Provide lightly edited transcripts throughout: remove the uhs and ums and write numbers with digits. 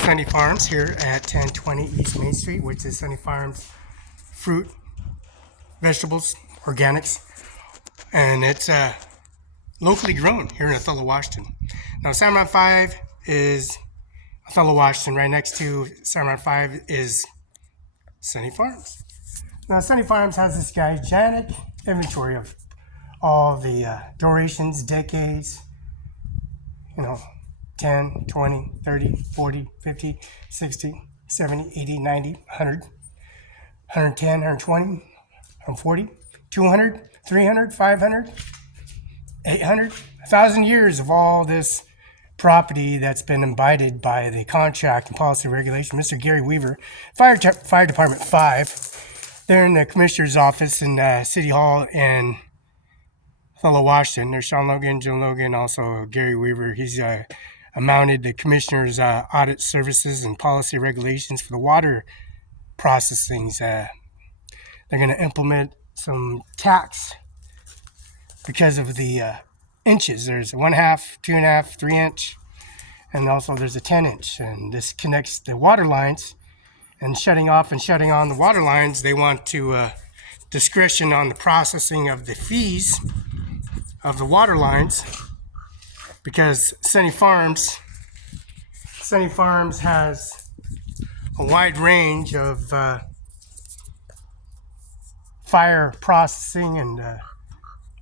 Sunny Farms here at 1020 East Main Street, which is Sunny Farms fruit, vegetables, organics, and it's locally grown here in Othello, Washington. Now, Cimarron 5 is Othello, Washington. Right next to Cimarron 5 is Sunny Farms. Now, Sunny Farms has this gigantic inventory of all the durations, decades, 10, 20, 30, 40, 50, 60, 70, 80, 90, 100, 110, 120, 140, 200, 300, 500, 800, 1,000 years of all this property that's been imbibed by the contract and policy regulation. Mr. Gary Weaver, Fire Department 5, they're in the Commissioner's office in City Hall in Othello, Washington. There's Sean Logan, Jim Logan, also Gary Weaver. He's mounted the Commissioner's audit services and policy regulations for the water processing. They're going to implement some tax because of the inches. There's a 1/2, 2.5, 3-inch, and also there's a 10-inch. And this connects the water lines. And shutting off and shutting on the water lines, they want to discretion on the processing of the fees of the water lines, because Sunny Farms has a wide range of fire processing and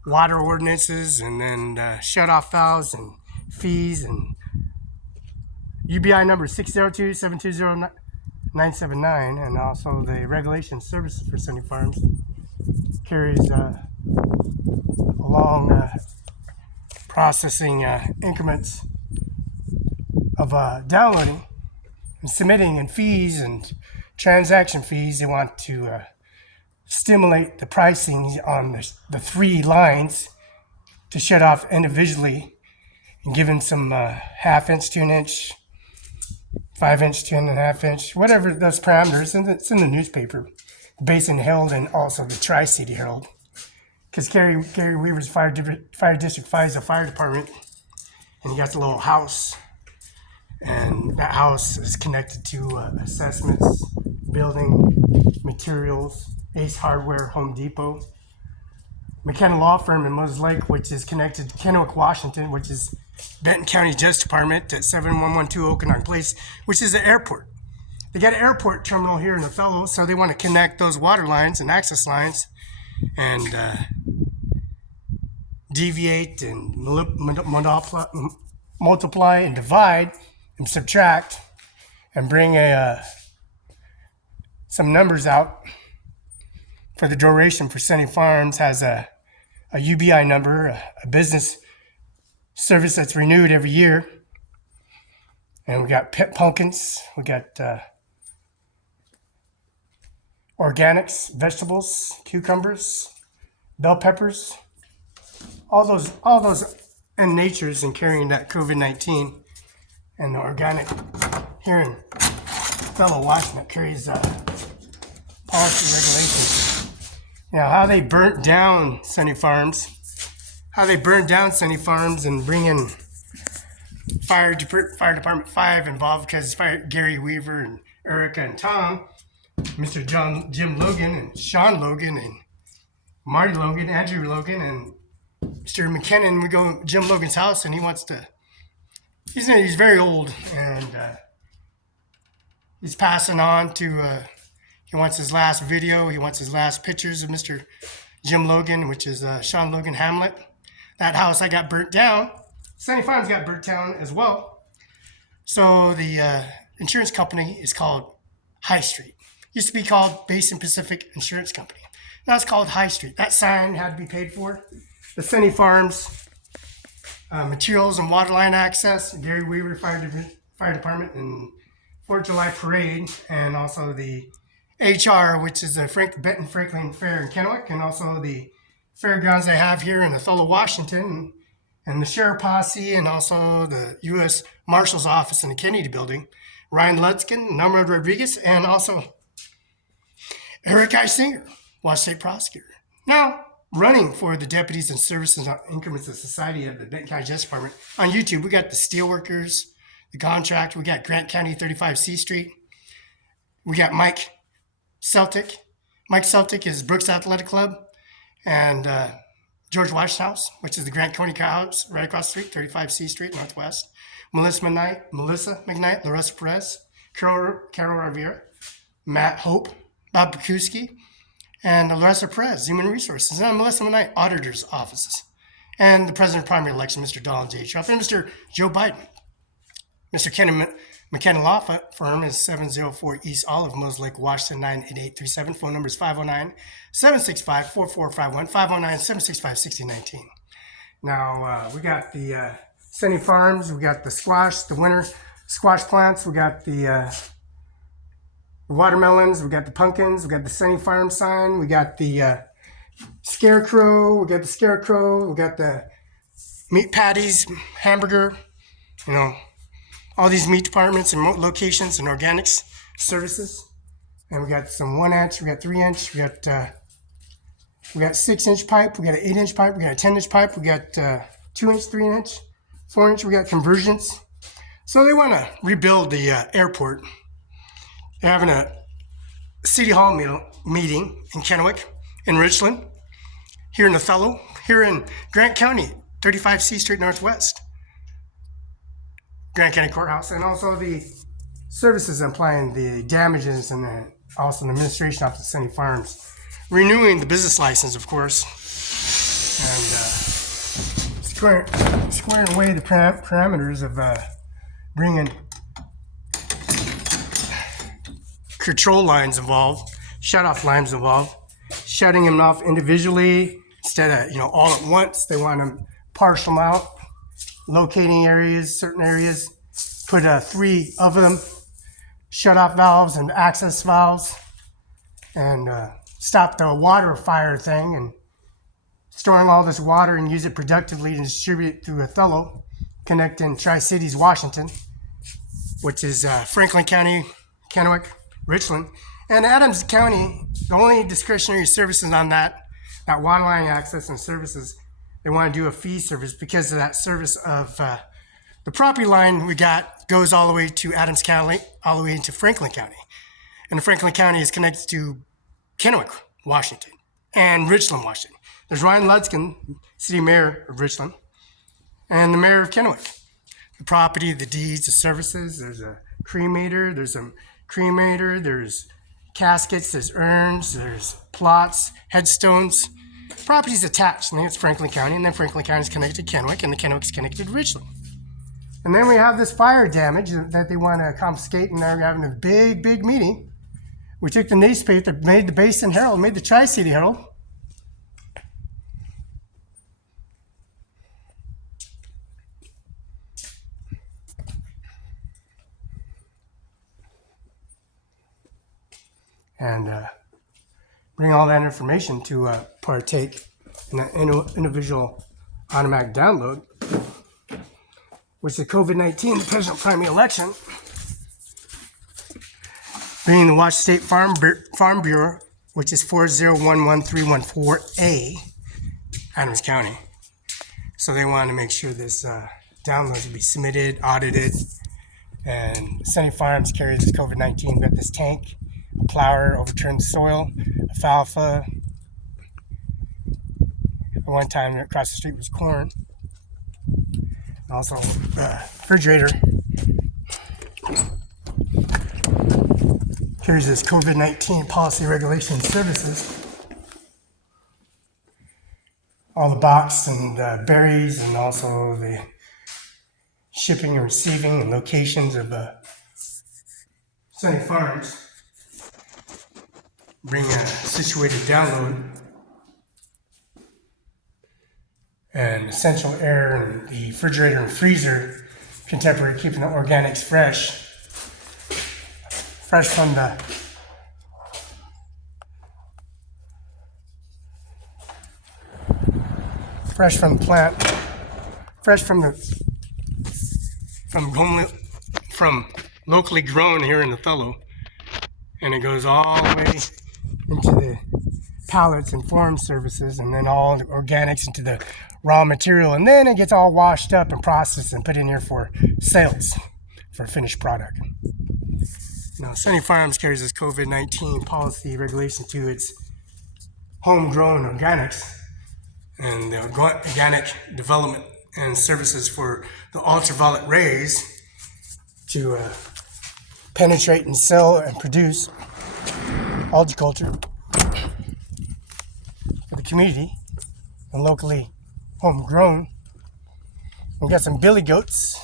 water ordinances, and then shut-off valves and fees, and UBI number 602-720-979, and also the regulation services for Sunny Farms carries long processing increments of downloading and submitting, and fees and transaction fees. They want to stimulate the pricing on the 3 lines to shut off individually, and give them some 1/2-inch, 2-inch, 5-inch, 2.5-inch, whatever those parameters. And it's in the newspaper, Basin Herald, and also the Tri-City Herald. Because Gary Weaver's Fire District 5 is a fire department, and he got the little house, and that house is connected to assessments, building materials, Ace Hardware, Home Depot, McKenna Law Firm in Moses Lake, which is connected to Kennewick, Washington, which is Benton County Justice Department at 7112 Okanagan Place, which is the airport. They got an airport terminal here in Othello, so they want to connect those water lines and access lines and deviate and multiply and divide and subtract and bring some numbers out for the duration. For Sunny Farms has a UBI number, a business service that's renewed every year. And we got pumpkins, we got organics, vegetables, cucumbers, bell peppers, all those in natures, and carrying that COVID-19 and the organic here in fellow Washington carries policy regulations. How they burnt down Sunny Farms, and bring in Fire Department 5 involved, because Gary Weaver and Erica and Tom, Mr. Jim Logan and Sean Logan and Marty Logan, Andrew Logan, and Mr. McKinnon. We go to Jim Logan's house, and he's very old, and he's passing on to, he wants his last video, he wants his last pictures of Mr. Jim Logan, which is Sean Logan Hamlet. That house I got burnt down. Sunny Farms got burnt down as well. So the insurance company is called High Street. Used to be called Basin Pacific Insurance Company. Now it's called High Street. That sign had to be paid for. The Sunny Farms materials and water line access, Gary Weaver Fire Department, and 4th of July Parade, and also the HR, which is the Benton Franklin Fair in Kennewick, and also the fairgrounds they have here in Othello, Washington, and the Sheriff Posse, and also the U.S. Marshal's Office in the Kennedy Building, Ryan Ludskin, Norma Rodriguez, and also Eric I. Singer, Washington State Prosecutor. Now, running for the Deputies and Services and Increments of Society of the Benton County Justice Department. On YouTube, we got the steelworkers, the contractor. We got Grant County 35 C Street. We got Mike Celtic. Mike Celtic is Brooks Athletic Club. And George Washington House, which is the Grant County House right across the street, 35 C Street, Northwest. Melissa McKnight, Larissa Perez, Carol Rivera, Matt Hope, Bob Bakuski, and Larissa Perez, Human Resources, and Melissa McKnight, Auditor's Offices. And the President of Primary Election, Mr. Donald J. Trump, and Mr. Joe Biden. Mr. McKenna Law Firm is 704 East Olive, Mose Lake, Washington, 98837. Phone number is 509-765-4451, 509-765-6019. Now, we got the Sunny Farms, we got the squash, the winter squash plants, we got the watermelons, we got the pumpkins, we got the Sunny Farm sign, we got the scarecrow, we got the meat patties, hamburger, all these meat departments and locations and organics services. And we got some 1 inch, we got 3 inch, we got 6-inch pipe, we got an 8-inch pipe, we got a 10-inch pipe, we got 2 inch, 3 inch, 4 inch, we got conversions. So they want to rebuild the airport. They're having a city hall meeting in Kennewick, in Richland, here in Othello, here in Grant County, 35 C Street Northwest, Grant County Courthouse, and also the services implying the damages and also the administration office of Sunny Farms, renewing the business license, of course, and squaring away the parameters of bringing control lines involved, shut-off lines involved, shutting them off individually instead of all at once. They want to parcel them out, locating areas, certain areas, put 3 of them, shut-off valves and access valves, and stop the water fire thing and storing all this water and use it productively to distribute it through Othello, connecting Tri-Cities, Washington, which is Franklin County, Kennewick, Richland, and Adams County. The only discretionary services on that water line access and services, they want to do a fee service because of that service of the property line we got goes all the way to Adams County, all the way into Franklin County. And Franklin County is connected to Kennewick, Washington, and Richland, Washington. There's Ryan Ludskin, city mayor of Richland, and the mayor of Kennewick. The property, the deeds, the services, there's a cremator, there's caskets, there's urns, there's plots, headstones, properties attached. And then it's Franklin County, and then Franklin County is connected to Kennewick, and the Kennewick is connected to Richland. And then we have this fire damage that they want to confiscate, and they're having a big meeting. We took the newspaper, made the Basin Herald, made the Tri-City Herald. And bring all that information to partake in that individual automatic download, which is the COVID-19, the president primary election, bringing the Washington State Farm Bureau, which is 4011314A, Adams County. So they want to make sure this download will be submitted, audited, and Sunny Farms carries this COVID-19. We've got this tank, a plower, overturned soil, alfalfa. At one time across the street was corn. Also, refrigerator carries this COVID-19 policy regulation services. All the box and berries, and also the shipping and receiving and locations of Sunny Farms. Bring a situated download and essential air and the refrigerator and freezer, contemporary, keeping the organics fresh from the plant, from locally grown here in Othello, and it goes all the way into the pallets and farm services, and then all the organics into the raw material, and then it gets all washed up and processed and put in here for sales for a finished product. Now, Sunny Farms carries this COVID-19 policy regulation to its homegrown organics and the organic development and services for the ultraviolet rays to penetrate and sell and produce horticulture for the community and locally homegrown. We got some billy goats,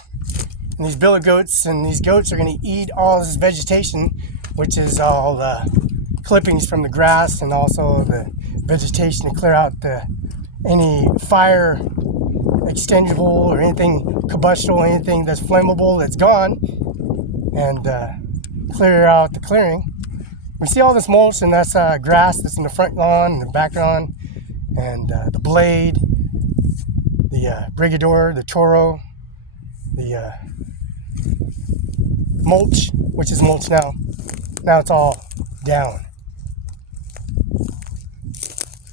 and these billy goats and these goats are going to eat all this vegetation, which is all the clippings from the grass and also the vegetation to clear out any fire extinguishable or anything combustible, anything that's flammable that's gone, and clear out the clearing. We see all this mulch, and that's grass that's in the front lawn and the back lawn, and the blade, the brigador, the toro, the mulch, which is mulch now. Now it's all down.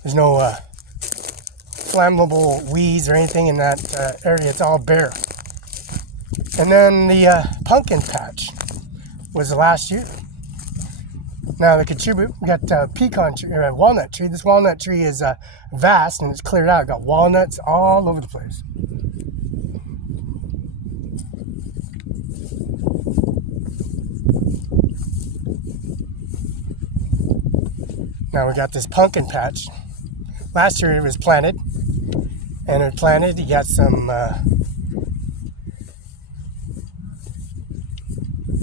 There's no flammable weeds or anything in that area. It's all bare. And then the pumpkin patch was last year. Now the contribute, we got pecan tree, walnut tree. This walnut tree is vast and it's cleared out. Got walnuts all over the place. Now we got this pumpkin patch. Last year it was planted, and it planted. You got some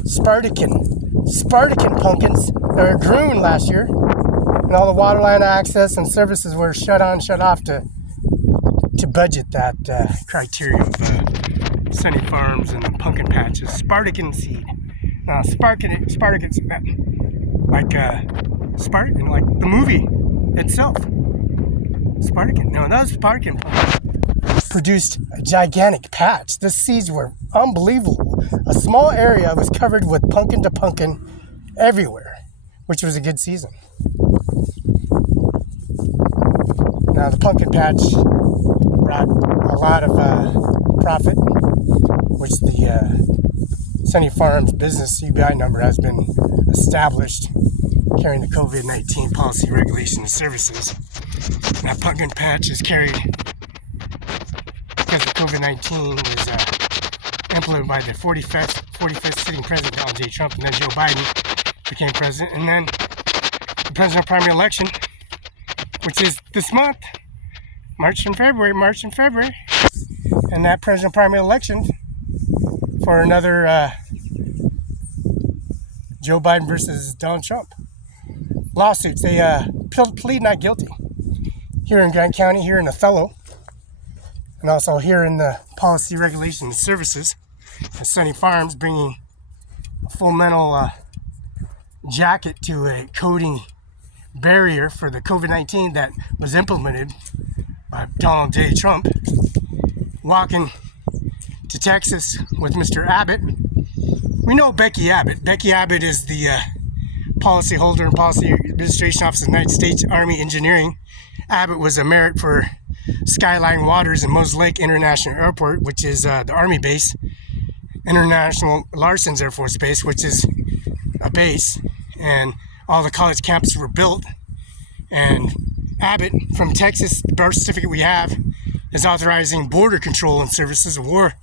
Spartacan pumpkins that were grown last year, and all the water line access and services were shut off to budget that criteria of Sunny Farms and the pumpkin patches. Spartacan seed. Now Spartacan's like Spartan, like the movie itself. Spartacan. No, that was Spartacan produced a gigantic patch. The seeds were unbelievable. A small area was covered with pumpkin to pumpkin everywhere, which was a good season. Now the pumpkin patch brought a lot of profit, which the Sunny Farms business CBI number has been established, carrying the COVID-19 policy, regulation, and services. And that pumpkin patch is carried because the COVID-19 was implemented by the 45th sitting president, Donald J. Trump, and then Joe Biden became president. And then the presidential primary election, which is this month, March and February. And that presidential primary election for another Joe Biden versus Donald Trump lawsuits. They plead not guilty here in Grant County, here in Othello, and also here in the policy, regulation, and services. The Sunny Farms bringing a full metal jacket to a coating barrier for the COVID-19 that was implemented by Donald J. Trump, walking to Texas with Mr. Abbott. We know Becky Abbott. Becky Abbott is the policy holder and policy administration office of the United States Army Engineering. Abbott was a merit for Skyline Waters and Moses Lake International Airport, which is the Army base, International Larson's Air Force Base, which is a base, and all the college campuses were built. And Abbott from Texas, the birth certificate we have, is authorizing border control and services, war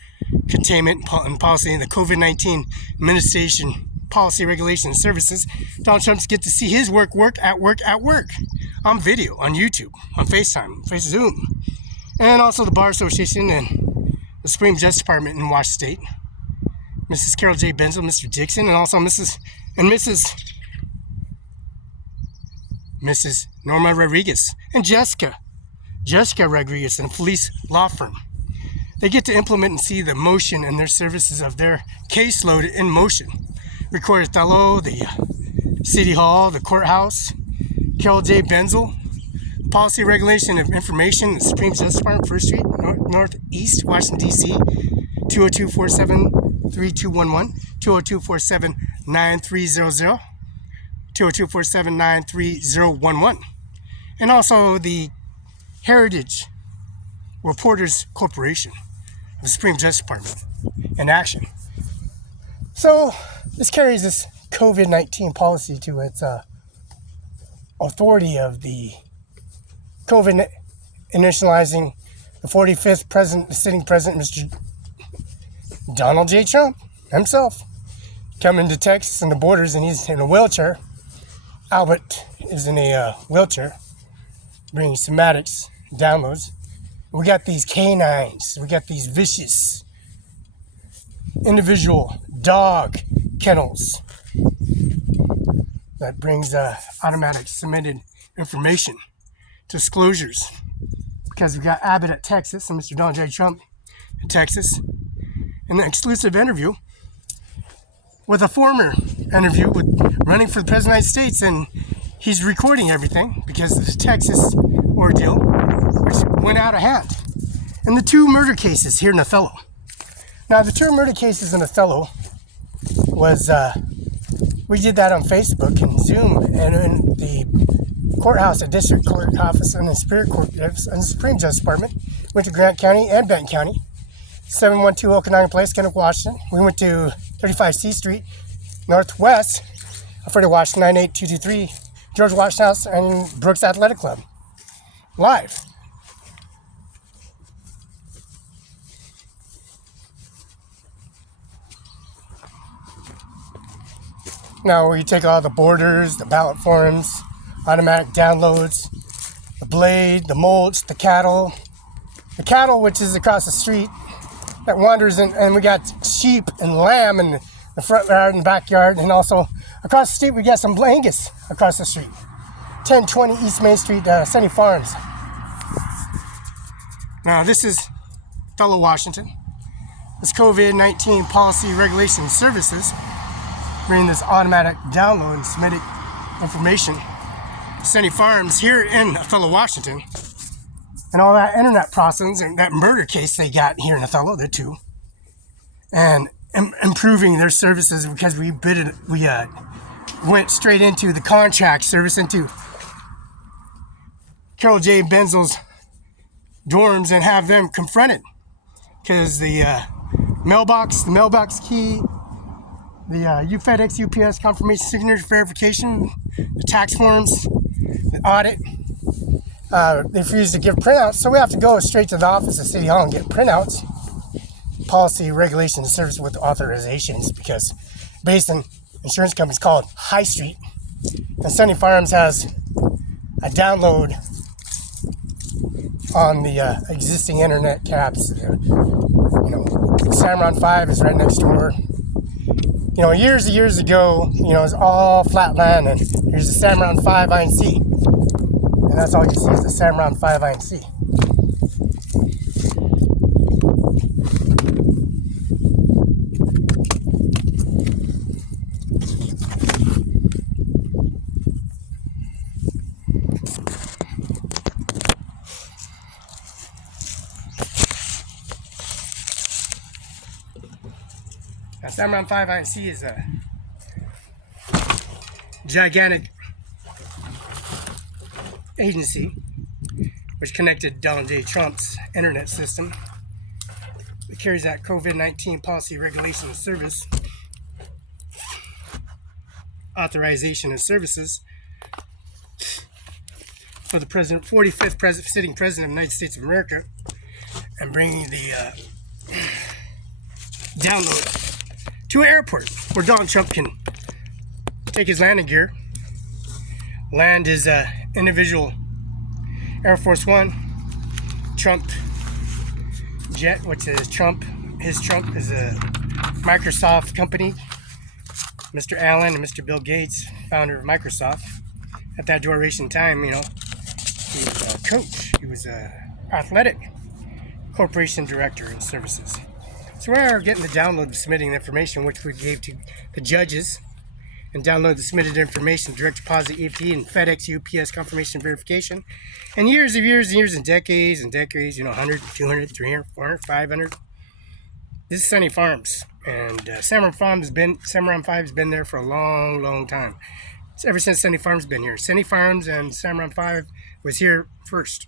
containment and policy, and the COVID-19 administration policy, regulation, and services. Donald Trump's get to see his work at work on video, on YouTube, on FaceTime, Zoom, and also the Bar Association and the Supreme Justice Department in Washington State, Mrs. Carol J. Benzel, Mr. Dixon, and also Mrs. Norma Rodriguez and Jessica Rodriguez and Felix law firm. They get to implement and see the motion and their services of their caseload in motion. Record Othello, the City Hall, the courthouse, Carol J. Benzel, policy, regulation of information, the Supreme Justice Department, 1st Street, Northeast, Washington, D.C., 202-47-3211, 202-47-9300, 202-479-3011, and also the Heritage Reporters Corporation of the Supreme Justice Department in action. So this carries this COVID-19 policy to its authority of the COVID initializing the 45th president, the sitting president, Mr. Donald J. Trump himself, coming to Texas and the borders, and he's in a wheelchair. Albert is in a wheelchair, bringing somatics downloads. We got these canines. We got these vicious individual dog kennels that brings automatic submitted information, disclosures. Because we got Abbott at Texas and Mr. Donald J. Trump in Texas, in an exclusive interview with a former interview with running for the President of the United States, and he's recording everything because of the Texas ordeal, which went out of hand. And the 2 murder cases here in Othello. Now, the 2 murder cases in Othello was, we did that on Facebook and Zoom, and in the courthouse, the district court office, and the Superior Court, and the Supreme Justice Department, went to Grant County and Benton County, 712 Okanagan Place, Kennewick, Washington. We went to 35 C Street, Northwest, Alfredo, Washington, 98223, George Washington House, and Brooks Athletic Club. Live. Now, where you take all the borders, the ballot forms, automatic downloads, the blade, the mulch, the cattle, which is across the street, that wanders in, and we got sheep and lamb in the front yard and backyard, and also across the street we got some Angus across the street. 1020 East Main Street, Sunny Farms. Now this is Othello, Washington. This COVID-19 policy regulation services bringing this automatic download and submitted information to Sunny Farms here in Othello, Washington. And all that internet processing and that murder case they got here in Othello, there too. And improving their services because we went straight into the contract service into Carol J. Benzel's dorms and have them confronted. Because the mailbox key, the FedEx, UPS confirmation signature verification, the tax forms, the audit, they refuse to give printouts, so we have to go straight to the office of City Hall and get printouts, policy, regulation, and service with authorizations, because based on insurance companies called High Street, and Sunny Farms has a download on the existing internet caps. Cimarron 5 is right next door. Years and years ago, it was all flat land, and here's the Cimarron5INC. And that's all you see is the Cimarron5INC. Now, Cimarron5INC is a gigantic agency which connected Donald J. Trump's internet system. It carries that COVID-19 policy regulation and service authorization and services for the 45th sitting president of the United States of America, and bringing the download to an airport where Donald Trump can take his landing gear, land his individual Air Force One Trump jet, which is his Trump is a Microsoft company. Mr. Allen and Mr. Bill Gates, founder of Microsoft, at that duration time, he was a coach. He was a athletic corporation director and services. So we're getting the download of submitting the information, which we gave to the judges, and download the submitted information, direct deposit, EFT, and FedEx, UPS confirmation verification, and years and decades, 100, 200, 300, 400, 500. This is Sunny Farms, and Cimarron5 has been there for a long, long time. It's ever since Sunny Farms been here. Sunny Farms and Cimarron5 was here first.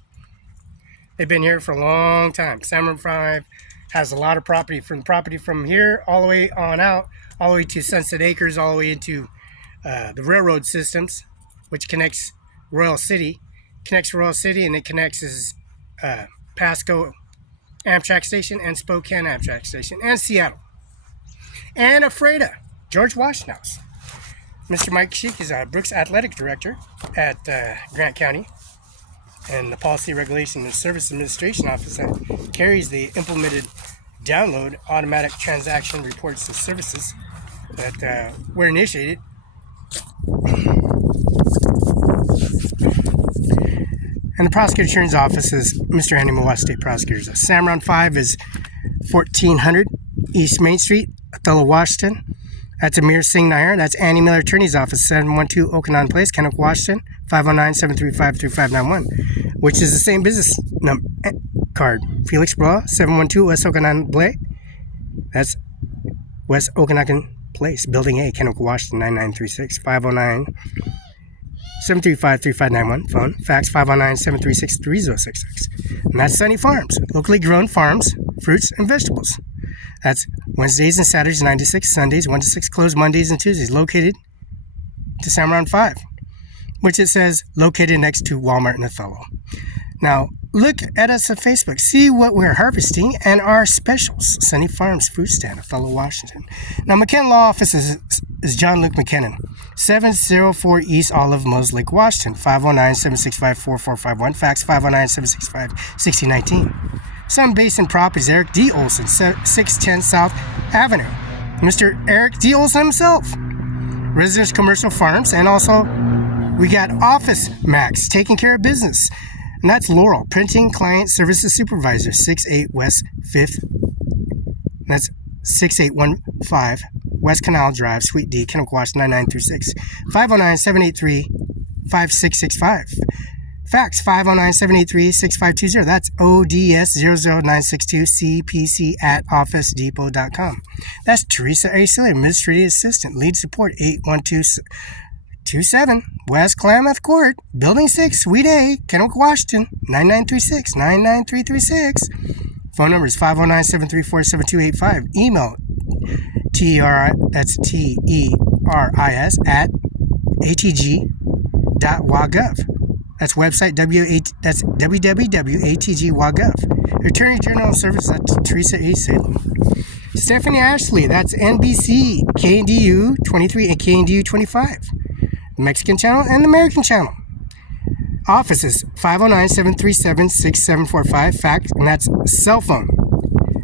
They've been here for a long time. Cimarron5 has a lot of property from here all the way on out, all the way to Sunset Acres, all the way into the railroad systems, which connects Royal City, and it connects Pasco Amtrak Station and Spokane Amtrak Station and Seattle and Ephrata, George Washington House. Mr. Mike Sheik is Brooks Athletic Director at Grant County, and the Policy, Regulation, and Service Administration Office that carries the implemented download automatic transaction reports and services that were initiated. And the Prosecutor Attorney's Office is Mr. Andy Milwaukee State Prosecutors. Cimarron 5 is 1400 East Main Street, Othello, Washington. That's Amir Singh Nijjar. That's Andy Miller Attorney's Office, 712 Okanagan Place, Kennewick, Washington, 509-735-3591, which is the same business card. Felix Bra, 712 West Okanagan Place. That's West Okanagan Place, Building A, Kennewick, Washington, 9936, 509-735-3591. Phone, fax 509-736-3066. And that's Sunny Farms, locally grown farms, fruits, and vegetables. That's Wednesdays and Saturdays 9 to 6, Sundays 1 to 6, closed Mondays and Tuesdays. Located to Cimarron 5, which it says located next to Walmart in Othello. Now, look at us on Facebook. See what we're harvesting and our specials. Sunny Farms Fruit Stand, Othello, Washington. Now, McKinnon Law Office is John Luke McKinnon, 704 East Olive Mills Lake, Washington, 509-765-4451. Fax 509-765-6019. Sun Basin Properties, Eric D. Olson, 610 South Avenue. Mr. Eric D. Olson himself. Residence Commercial Farms, and also we got Office Max, taking care of business. And that's Laurel, Printing Client Services Supervisor, 68 West 5th. That's 6815 West Canal Drive, Suite D, Kennewick, Washington, 9936. 509-783-5665. Fax 509-783-6520. That's ODS00962CPC@OfficeDepot.com. That's Teresa A. Silly, Administrative Assistant, Lead Support 81227 West Klamath Court, Building 6, Suite A, Kennewick, Washington, 9936-99336. Phone number is 509-734-7285. Email TERIS at atg.wagov. That's website that's www.atg.gov. Attorney General Service, that's Teresa A. Salem. Stephanie Ashley, that's NBC, KNDU 23 and KNDU 25. The Mexican channel and the American channel. Offices 509-737-6745. Fax, and that's cell phone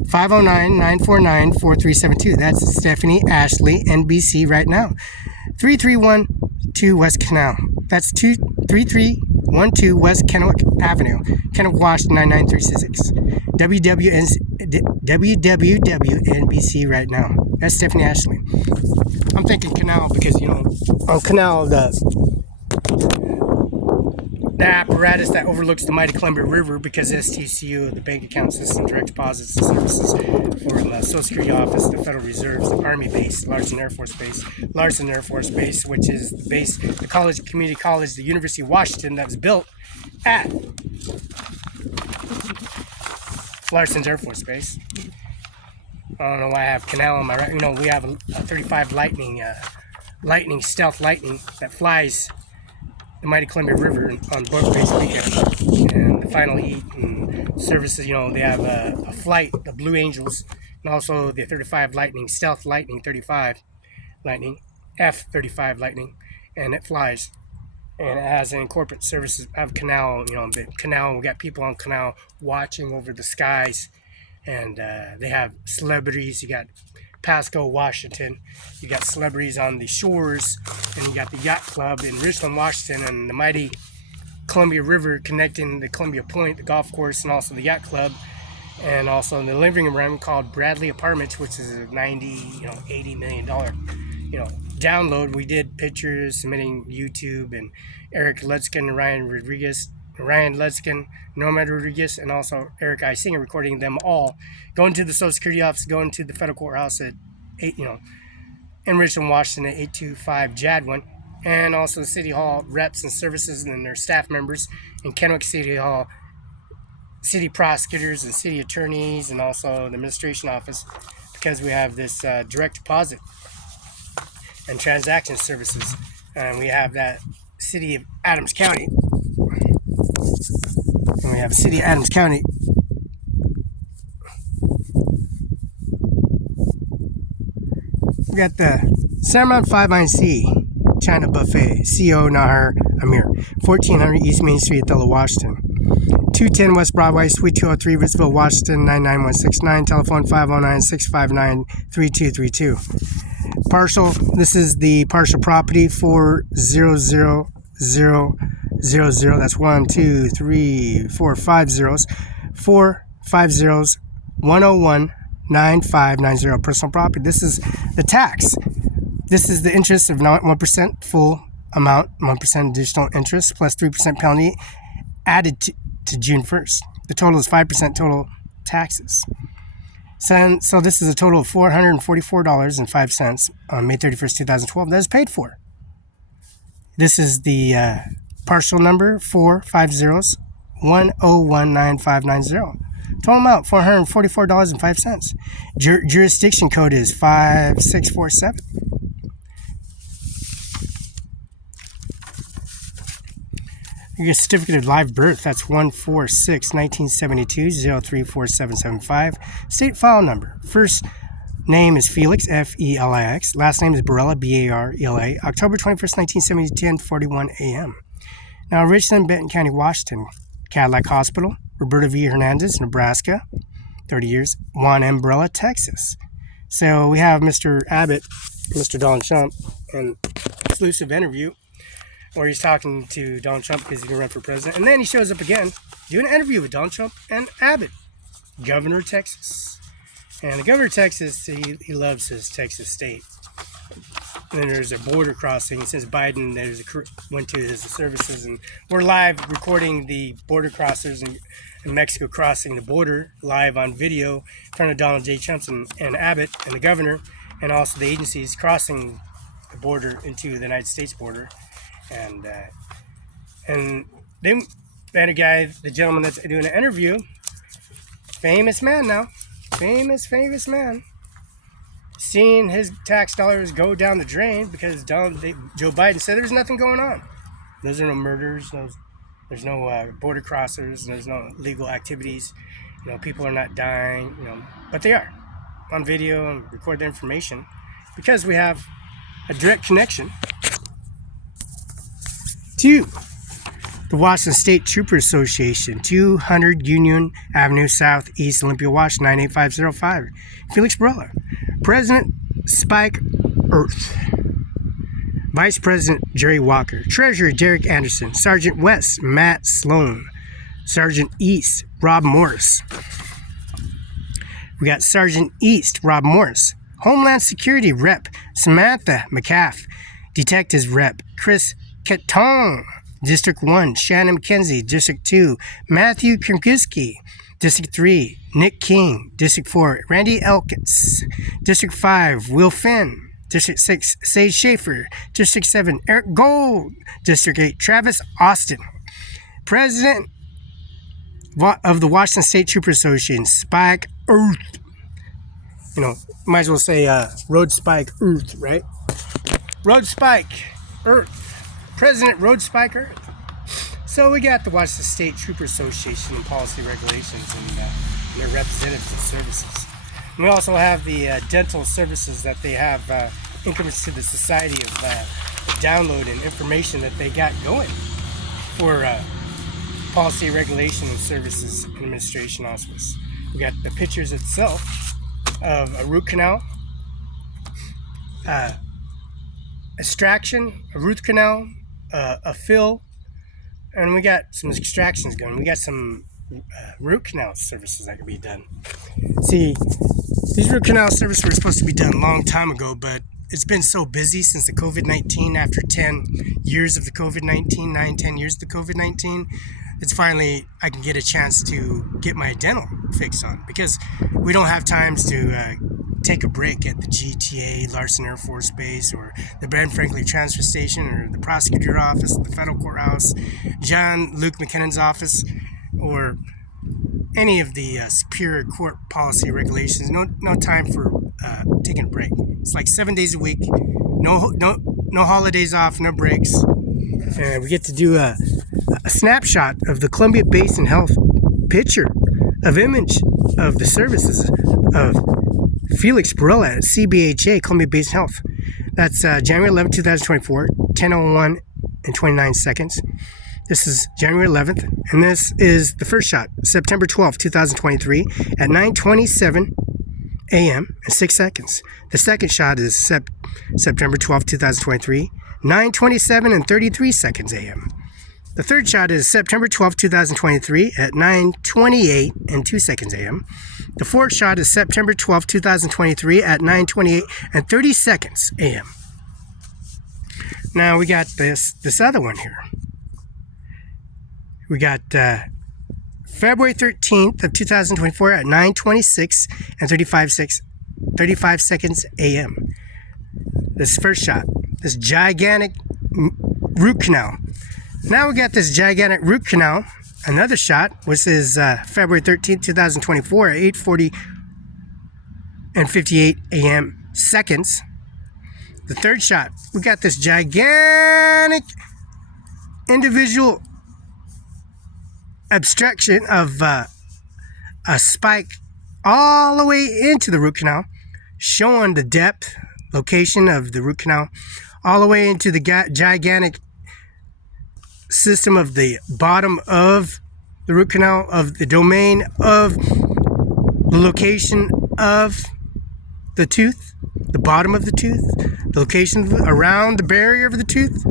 509-949-4372. That's Stephanie Ashley, NBC right now. 3312 West Canal. That's 3312 West Kennewick Avenue, Kennewick, Washington, 99366. WWNBC right now. That's Stephanie Ashley. I'm thinking canal because, on canal, the apparatus that overlooks the mighty Columbia River, because STCU, the bank account system, direct deposits and services for the Social Security Office, the Federal Reserves, the Army Base, Larson Air Force Base, which is the base, the college, community college, the University of Washington, that was built at Larson's Air Force Base. I don't know why I have canal on my right. We have a 35 Lightning stealth lightning that flies the mighty Columbia River on boat race weekend. And the final heat and services, they have a flight, the Blue Angels, and also the 35 Lightning, stealth Lightning 35 Lightning, F-35 Lightning, and it flies. And it has an corporate services of canal, the canal, we got people on canal watching over the skies, and they have celebrities. You got Pasco, Washington, you got celebrities on the shores, and you got the yacht club in Richland, Washington, and the mighty Columbia River connecting the Columbia Point, the golf course, and also the yacht club, and also the living room called Bradley Apartments, which is a $80 million, download. We did pictures, submitting YouTube, and Eric Ludskin and Ryan Ludskin, Norman Rodriguez, and also Eric I. Singer, recording them all, going to the Social Security Office, going to the federal courthouse at 8, in Richland, Washington at 825 Jadwin, and also the City Hall reps and services and their staff members in Kennewick City Hall, city prosecutors and city attorneys, and also the administration office, because we have this direct deposit and transaction services. And we have that city of Adams County. And we have a city of Adams County. We got the OWNERCIMARON5INC China Buffet, CO Nahar Ajmer, 1400 East Main Street, Othello, Washington. 210 West Broadway, Suite 203, Ritzville, Washington, 99169. Telephone 509-659-3232. Partial, this is the partial property, 400000. That's 1, 2, 3, 4, 5 zeros. 4, 5 zeros, 101-9590. Personal property. This is the tax. This is the interest of 1% full amount, 1% additional interest, plus 3% penalty added to June 1st. The total is 5% total taxes. So this is a total of $444.05 on May 31st, 2012. That is paid for. This is the partial number, 450-101-9590. Total amount, $444.05. Jurisdiction code is 5647. Your certificate of live birth, that's 146-1972-034775. State file number. First name is Felix, F-E-L-I-X. Last name is Barela, B-A-R-E-L-A. October 21st, 1970, 10:41 a.m. Now, Richland, Benton County, Washington. Cadillac Hospital. Roberta V. Hernandez, Nebraska. 30 years. Juan Umbrella, Texas. So we have Mr. Abbott, Mr. Donald Trump, an exclusive interview where he's talking to Donald Trump because he's going to run for president. And then he shows up again, doing an interview with Donald Trump and Abbott, governor of Texas. And the governor of Texas, he loves his Texas state. And then there's a border crossing. Since Biden went to his services, and we're live recording the border crossers in Mexico crossing the border live on video in front of Donald J. Trump and Abbott and the governor, and also the agencies crossing the border into the United States border. And they had a guy, the gentleman that's doing an interview, famous man now, famous man, seeing his tax dollars go down the drain because Joe Biden said there's nothing going on. There's no murders, there's no border crossers, there's no illegal activities. People are not dying, but they are on video and record the information because we have a direct connection to the Washington State Trooper Association, 200 Union Avenue Southeast, Olympia, Washington, 98505. Felix Barela. President Spike Earth. Vice President Jerry Walker. Treasurer Derek Anderson. Sergeant West Matt Sloan. Sergeant East Rob Morris. We got Sergeant East Rob Morris. Homeland Security Rep Samantha McCaff. Detectives Rep Chris Ketong, District 1, Shannon McKenzie, District 2, Matthew Kirkiski, District 3, Nick King, District 4, Randy Elkins, District 5, Will Finn, District 6, Sage Schaefer, District 7, Eric Gold, District 8, Travis Austin, President of the Washington State Trooper Association, Spike Earth. Might as well say Road Spike Earth, right? Road Spike Earth. President Road Spike Earth. So we got the Washington State Trooper Association and policy regulations and their representatives and services. And we also have the dental services that they have increments to the society of the download and information that they got going for policy regulation and services administration office. We got the pictures itself of a root canal, extraction, a root canal, a fill, and we got some extractions going. We got some root canal services that can be done. See, these root canal services were supposed to be done a long time ago, but it's been so busy since the COVID-19, after 10 years of the COVID-19, 9-10 years of the COVID-19, it's finally, I can get a chance to get my dental fix on, because we don't have times to take a break at the GTA, Larson Air Force Base, or the Ben Franklin Transfer Station, or the prosecutor office, the federal courthouse, John Luke McKinnon's office, or any of the Superior Court policy regulations. No time for taking a break. It's like 7 days a week, No holidays off, no breaks. And we get to do a snapshot of the Columbia Basin Health picture of image of the services of Felix Barela at CBHA, Columbia Basin Health. That's January 11, 2024, 10:01 and 29 seconds. This is January 11th, and this is the first shot, September 12, 2023, at 9:27 a.m. and 6 seconds. The second shot is September 12, 2023, 9:27 and 33 seconds a.m. The third shot is September 12, 2023, at 9:28 and 2 seconds a.m. The fourth shot is September 12, 2023, at 9:28 and 30 seconds a.m. Now we got this other one here. We got February 13th of 2024 at 9:26 and 35 seconds a.m. This first shot, this gigantic root canal. Now we got this gigantic root canal. Another shot, which is February 13th, 2024 at 8:40 and 58 a.m. seconds. The third shot, we got this gigantic individual abstraction of a spike all the way into the root canal, showing the depth, location of the root canal, all the way into the gigantic system of the bottom of the root canal, of the domain of the location of the tooth, the bottom of the tooth, the location around the barrier of the tooth.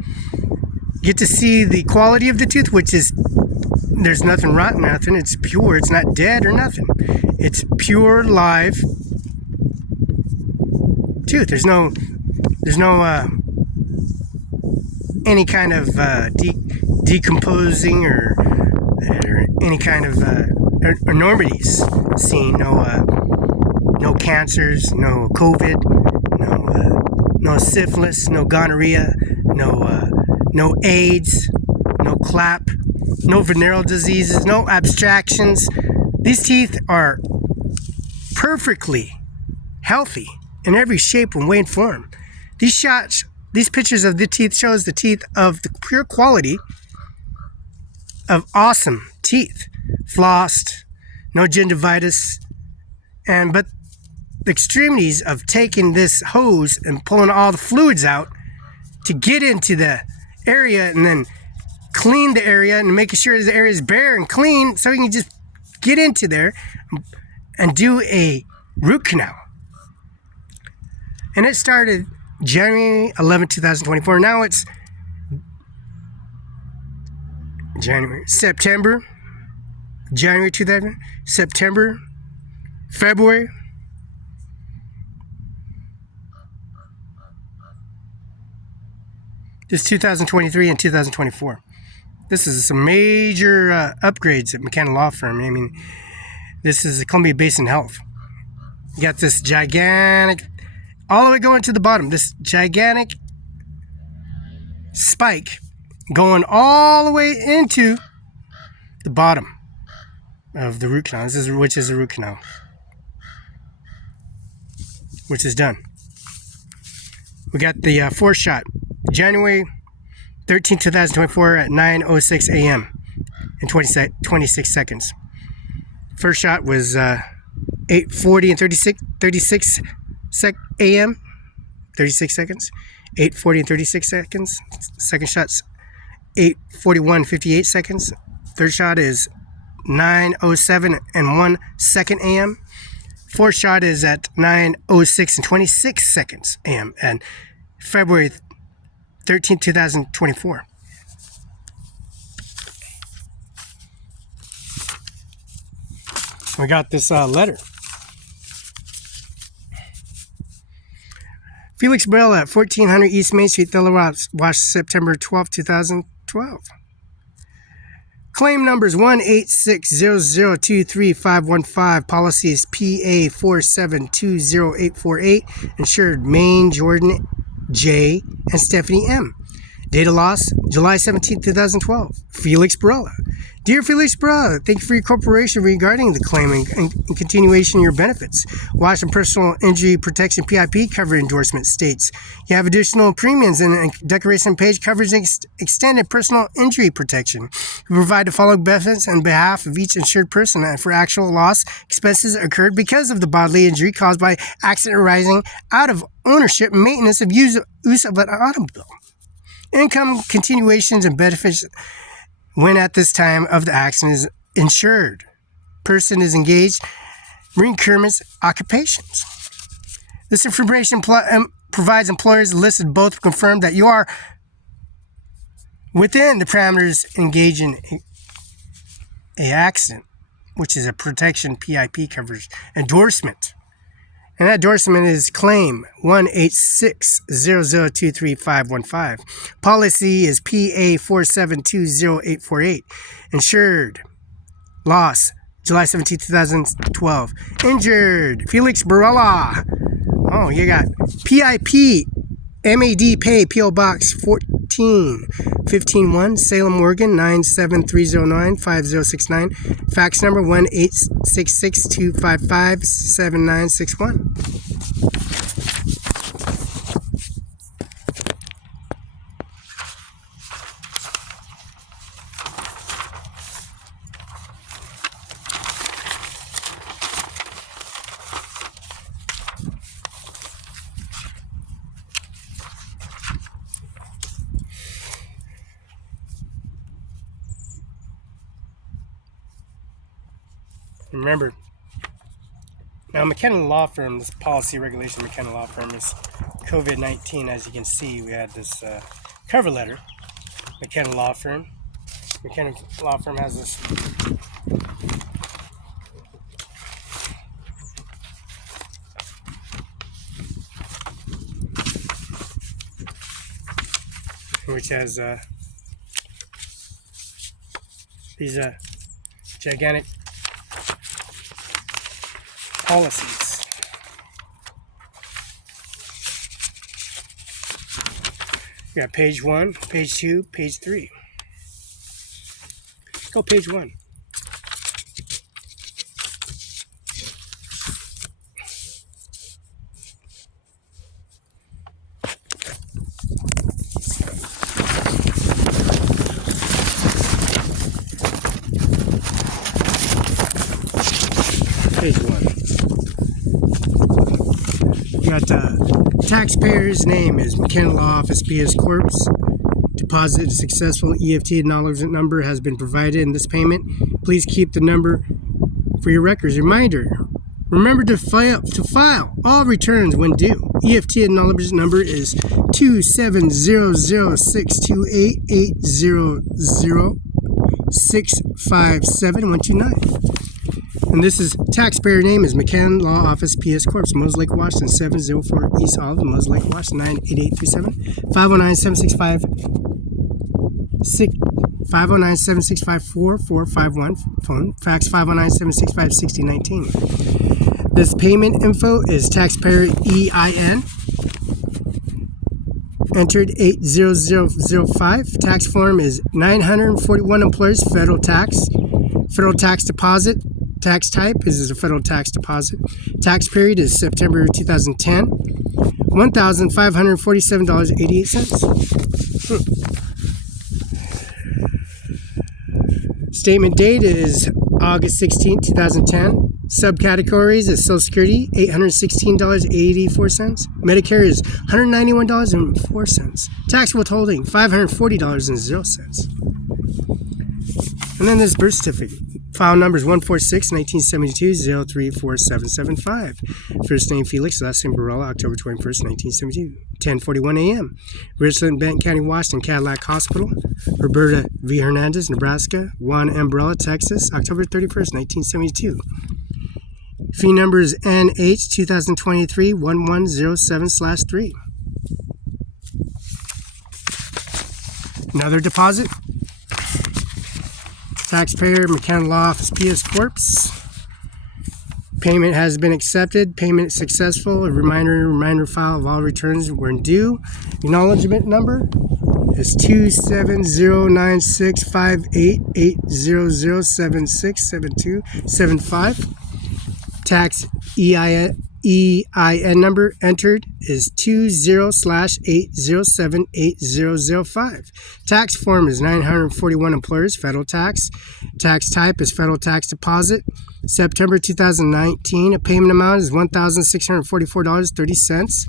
Get to see the quality of the tooth, which is, there's nothing rotten, nothing. It's pure. It's not dead or nothing. It's pure live tooth. There's no any kind of decomposing or any kind of enormities seen. No cancers, no COVID, no syphilis, no gonorrhea, no AIDS, no clap, no venereal diseases, no abstractions. These teeth are perfectly healthy in every shape and way and form. These pictures of the teeth shows the teeth of the pure quality of awesome teeth, flossed, no gingivitis, but the extremities of taking this hose and pulling all the fluids out to get into the area and then clean the area and making sure the area is bare and clean so you can just get into there and do a root canal. And it started January 11, 2024. Now it's September, February. This 2023 and 2024. This is some major upgrades at McKenna Law Firm. I mean, this is the Columbia Basin Health. You got this gigantic, all the way going to the bottom, this gigantic spike going all the way into the bottom of the root canal. Which is the root canal, which is done. We got the fourth shot, January 13, 2024 at 9:06 a.m. and 26 seconds. First shot was 8:40 and 36 a.m. 36 seconds. 8:40 and 36 seconds. Second shot's 8:41 58 seconds. Third shot is 9:07 and 1 second a.m. Fourth shot is at 9:06 and 26 seconds a.m. and February 13, 2024. We got this letter. Felix Barela at 1400 East Main Street, Othello, Wash, September 12, 2012. Claim numbers 18600235515, policies PA 4720848, insured Maine Jordan J and Stephanie M. Data loss, July 17, 2012. Felix Barela. Dear Felix, thank you for your cooperation regarding the claim and continuation of your benefits. Washington Personal Injury Protection PIP cover endorsement states you have additional premiums and declaration page coverage extended personal injury protection. We provide the following benefits on behalf of each insured person for actual loss expenses occurred because of the bodily injury caused by accident arising out of ownership and maintenance of use of an automobile. Income continuations and benefits when at this time of the accident is insured. Person is engaged recurrence occupations. This information provides employers listed both confirm that you are within the parameters engaging a accident, which is a protection PIP coverage endorsement. And that endorsement is claim 18600235515. Policy is PA4720848. Insured. Loss, July 17, 2012. Injured, Felix Barela. Oh, you got PIP, MAD Pay, P.O. Box 14151, Salem, Oregon 973095069. Fax number 1-866-255-7961. Remember, now McKenna Law Firm, this policy regulation McKenna Law Firm is COVID-19. As you can see, we had this cover letter. McKenna Law Firm. McKenna Law Firm has this which has these gigantic policies. We got page 1, page 2, page 3. Let's go page 1. Page 1. We got taxpayer's name is McKenna Law Office PS Corp. Deposit is successful. EFT acknowledgement number has been provided in this payment. Please keep the number for your records. Reminder: remember to file all returns when due. EFT acknowledgement number is 2700628800657 And this is taxpayer name is McKenna Law Office PS Corp. Moses Lake, Washington 704 East Olive, Moses Lake, Washington 98837 509-765-4451. Phone fax 509-765-6019. This payment info is taxpayer EIN entered 80005. Tax form is 941 employers federal tax deposit. Tax type is a federal tax deposit. Tax period is September 2010. $1,547.88. Statement date is August 16, 2010. Subcategories is Social Security, $816.84. Medicare is $191.04. Tax withholding, $540.00. And then this birth certificate. File number is 146-1972-034775. First name Felix, last name Barela, October 21st, 1972. 10:41 a.m. Richland, Benton County, Washington, Cadillac Hospital. Roberta V. Hernandez, Nebraska. Juan Umbrella, Texas, October 31st, 1972. Fee number is NH 2023-1107/3. Another deposit. Taxpayer, McKenna Law Office PS Corp. Payment has been accepted. Payment successful. A reminder file of all returns were due. Acknowledgement number is 27096588007672725. Tax EIN number entered is 20/8078005. Tax form is 941 employers, federal tax. Tax type is federal tax deposit. September 2019, a payment amount is $1,644.30.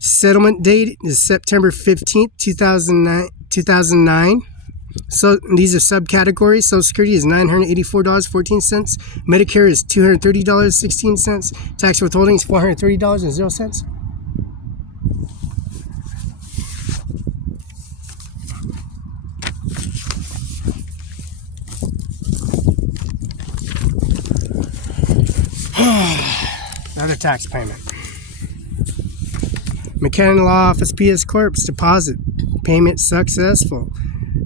Settlement date is September 15th, 2009. So these are subcategories. Social Security is $984.14. Medicare is $230.16. Tax withholding is $430.00. Another tax payment. McKinnon Law Office PS Corp. Deposit. Payment successful.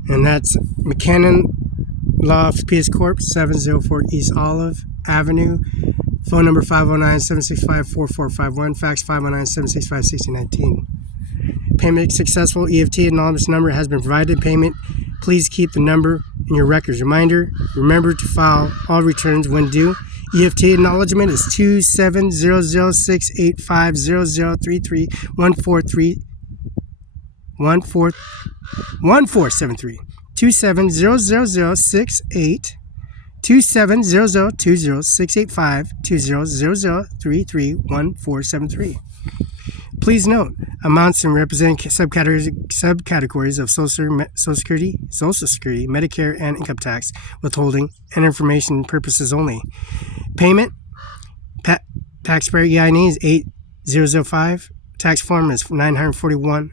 And that's McKinnon Law Office PS Corp. 704 East Olive Avenue. Phone number 509-765-4451. Fax 509-765-6019. Payment successful. EFT acknowledgement number has been provided. Payment. Please keep the number in your records. Reminder, remember to file all returns when due. EFT acknowledgement is 27006850031473 2700200683 Please note, amounts and representing subcategories of Social Security, Medicare, and income tax withholding and information purposes only. Payment, taxpayer EIN is 8005. Tax form is 941.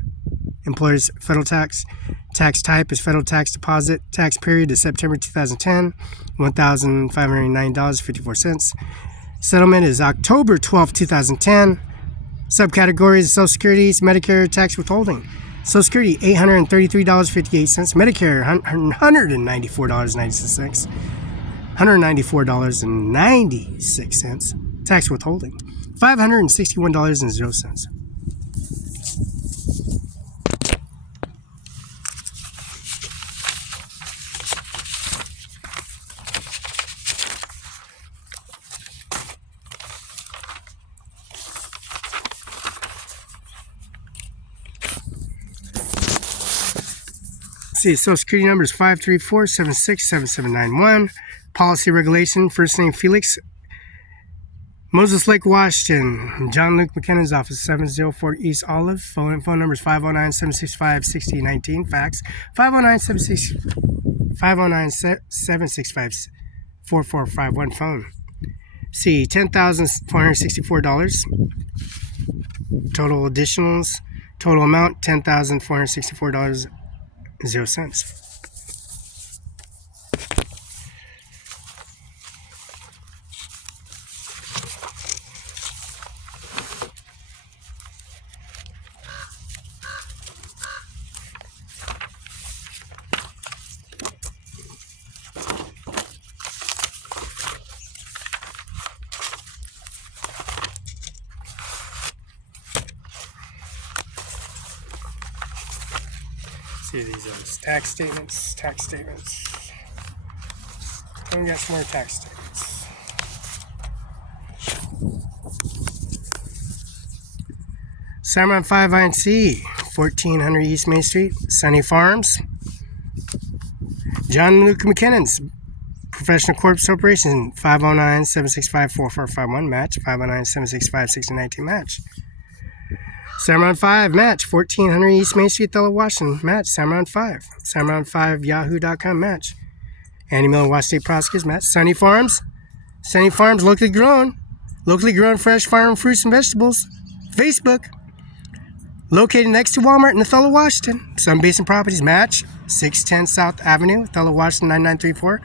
Employer's federal tax. Tax type is federal tax deposit. Tax period is September 2010, $1,509.54. Settlement is October 12, 2010. Subcategories: Social Security, Medicare, tax withholding. Social Security, $833.58. Medicare, $194.96. $194.96. Tax withholding, $561.00. See, Social Security number is 534-767791. Policy regulation, first name Felix, Moses Lake, Washington. John Luke McKinnon's office, 704 East Olive. Phone number is 509-765-6019. Fax 509-765-4451. Phone. See, $10,464. Total additionals. Total amount, $10,464.00. See, these are tax statements. And we got some more tax statements. OWNERCIMARON5INC, 1400 East Main Street, Sunny Farms. John Luke McKinnon's Professional Corp Corporation, 509-765-4451, match, 509-765-6019, match. OWNERCIMARON5, match, 1400 East Main Street, Othello, Washington, match, OWNERCIMARON5, OWNERCIMARON5, yahoo.com, match. Andy Miller, Washington State Prosecutors, match. Sunny Farms, locally grown fresh farm fruits and vegetables, Facebook. Located next to Walmart in Othello, Washington. Sun Basin Properties, match, 610 South Avenue, Othello, Washington, 9934.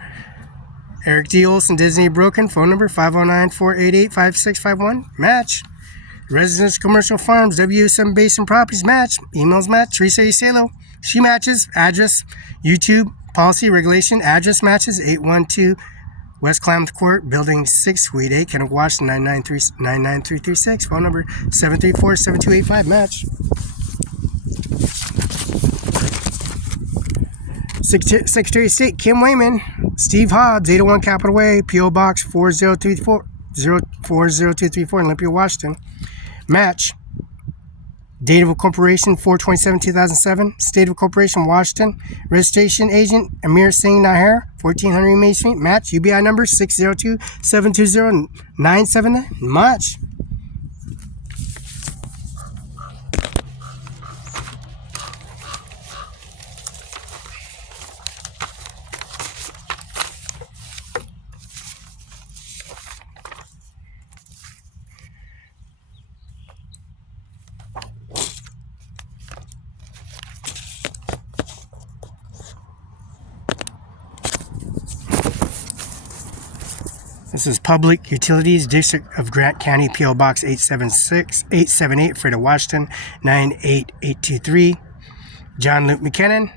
Eric D. Olson, Disney Broken, phone number 509-488-5651, match. Residence Commercial Farms, W7 Basin Properties, match. Emails, match. Teresa Acelo, she matches. Address, YouTube, policy, regulation, address matches. 812 West Klamath Court, Building 6, Suite 8, Kennewick, Washington, 99336. Phone number 734-7285, match. Secretary of State Kim Wayman, Steve Hobbs, 801 Capitol Way, P.O. Box 40234 in Olympia, Washington. Match. Date of incorporation 4/27/2007. State of incorporation Washington. Registration agent Amir Singh Nijjar, 1400 Main Street. Match. UBI number 602-720-979. Match. This is Public Utilities, District of Grant County, P.O. Box 878, Freda, Washington, 98823. John Luke McKinnon.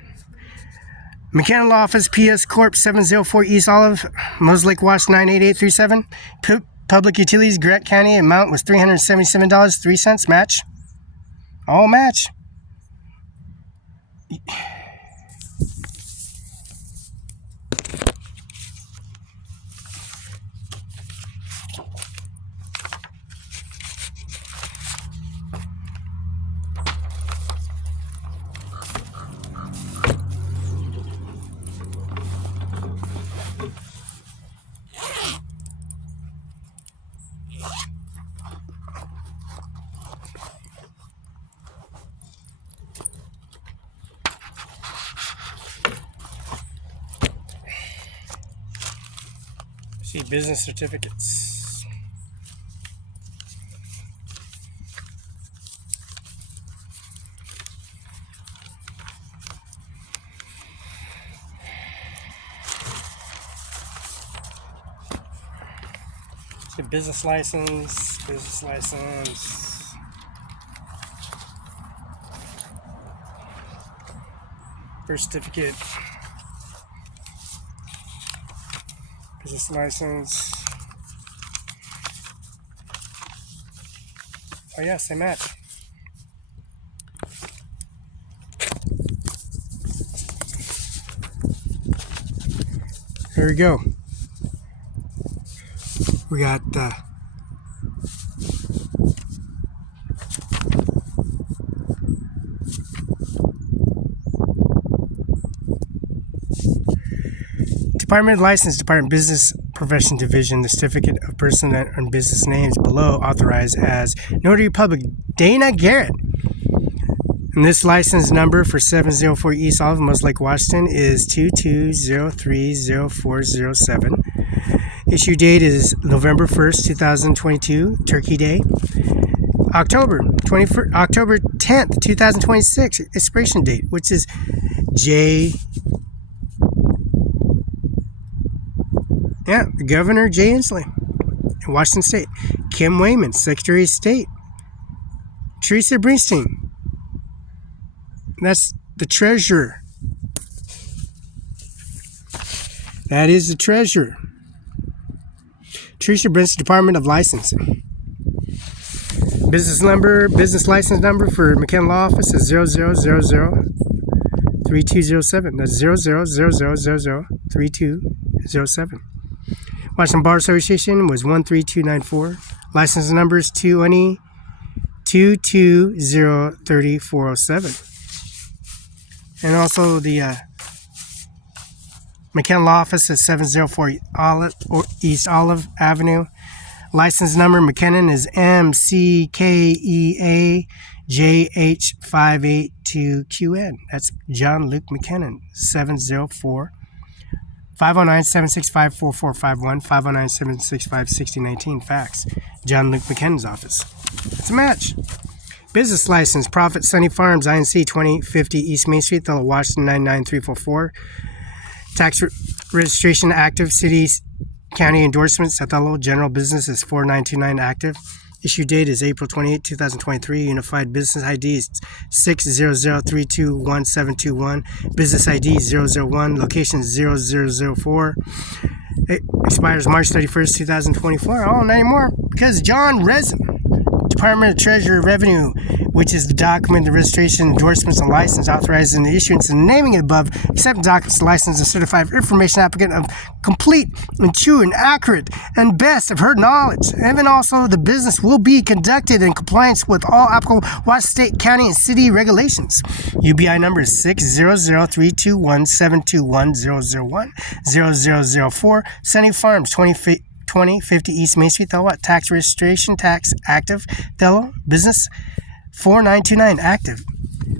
McKinnon Law Office, P.S. Corp. 704 East Olive, Moses Lake, Washington, 98837. Public Utilities, Grant County, amount was $377.03. Match. All match. See business certificates. See business license, birth certificate. Business license. Oh yes, they match. There we go. We got Department of License, Department Business Profession Division, the certificate of person and business names below authorized as Notary Public Dana Garrett. And this license number for 704 East Olive, Moses Lake, Washington is 22030407. Issue date is November 1st, 2022, Turkey Day. October 10th, 2026, expiration date, which is Governor Jay Inslee in Washington State. Kim Wayman, Secretary of State. Teresa Brinstein. That's the treasurer. That is the treasurer. Teresa Brinstein, Department of Licensing. Business license number for McKinnon Law Office is 00003207. That's 00003207. Washington Bar Association was 13294. License number is 220-220-3407. And also the McKinnon Law Office is 704 East Olive Avenue. License number McKinnon is MCKEAJH582QN. That's John Luke McKinnon, 509-765-4451, 509-765-6019, fax. John Luke McKinnon's office. It's a match. Business license, Profit Sunny Farms, INC, 2050 East Main Street, Othello, Washington, 99344. Tax registration active, cities, county endorsements, Othello, general business is 4929 active. Issue date is April 28, 2023. Unified business ID is 600321721. Business ID 001. Location 0004. It expires March 31st, 2024. Oh, not anymore. Because John Resin, Department of Treasury Revenue, which is the document, the registration, endorsements, and license authorizing the issuance and naming it above, accept documents, license, and certify information applicant of complete and true and accurate and best of her knowledge. Even also, the business will be conducted in compliance with all applicable Washington State, County, and City regulations. UBI number is 600-321-721-001-0004. Sunny Farms, 2050 East Main Street, Othello. Tax registration, tax active, Othello. Business 4929 active.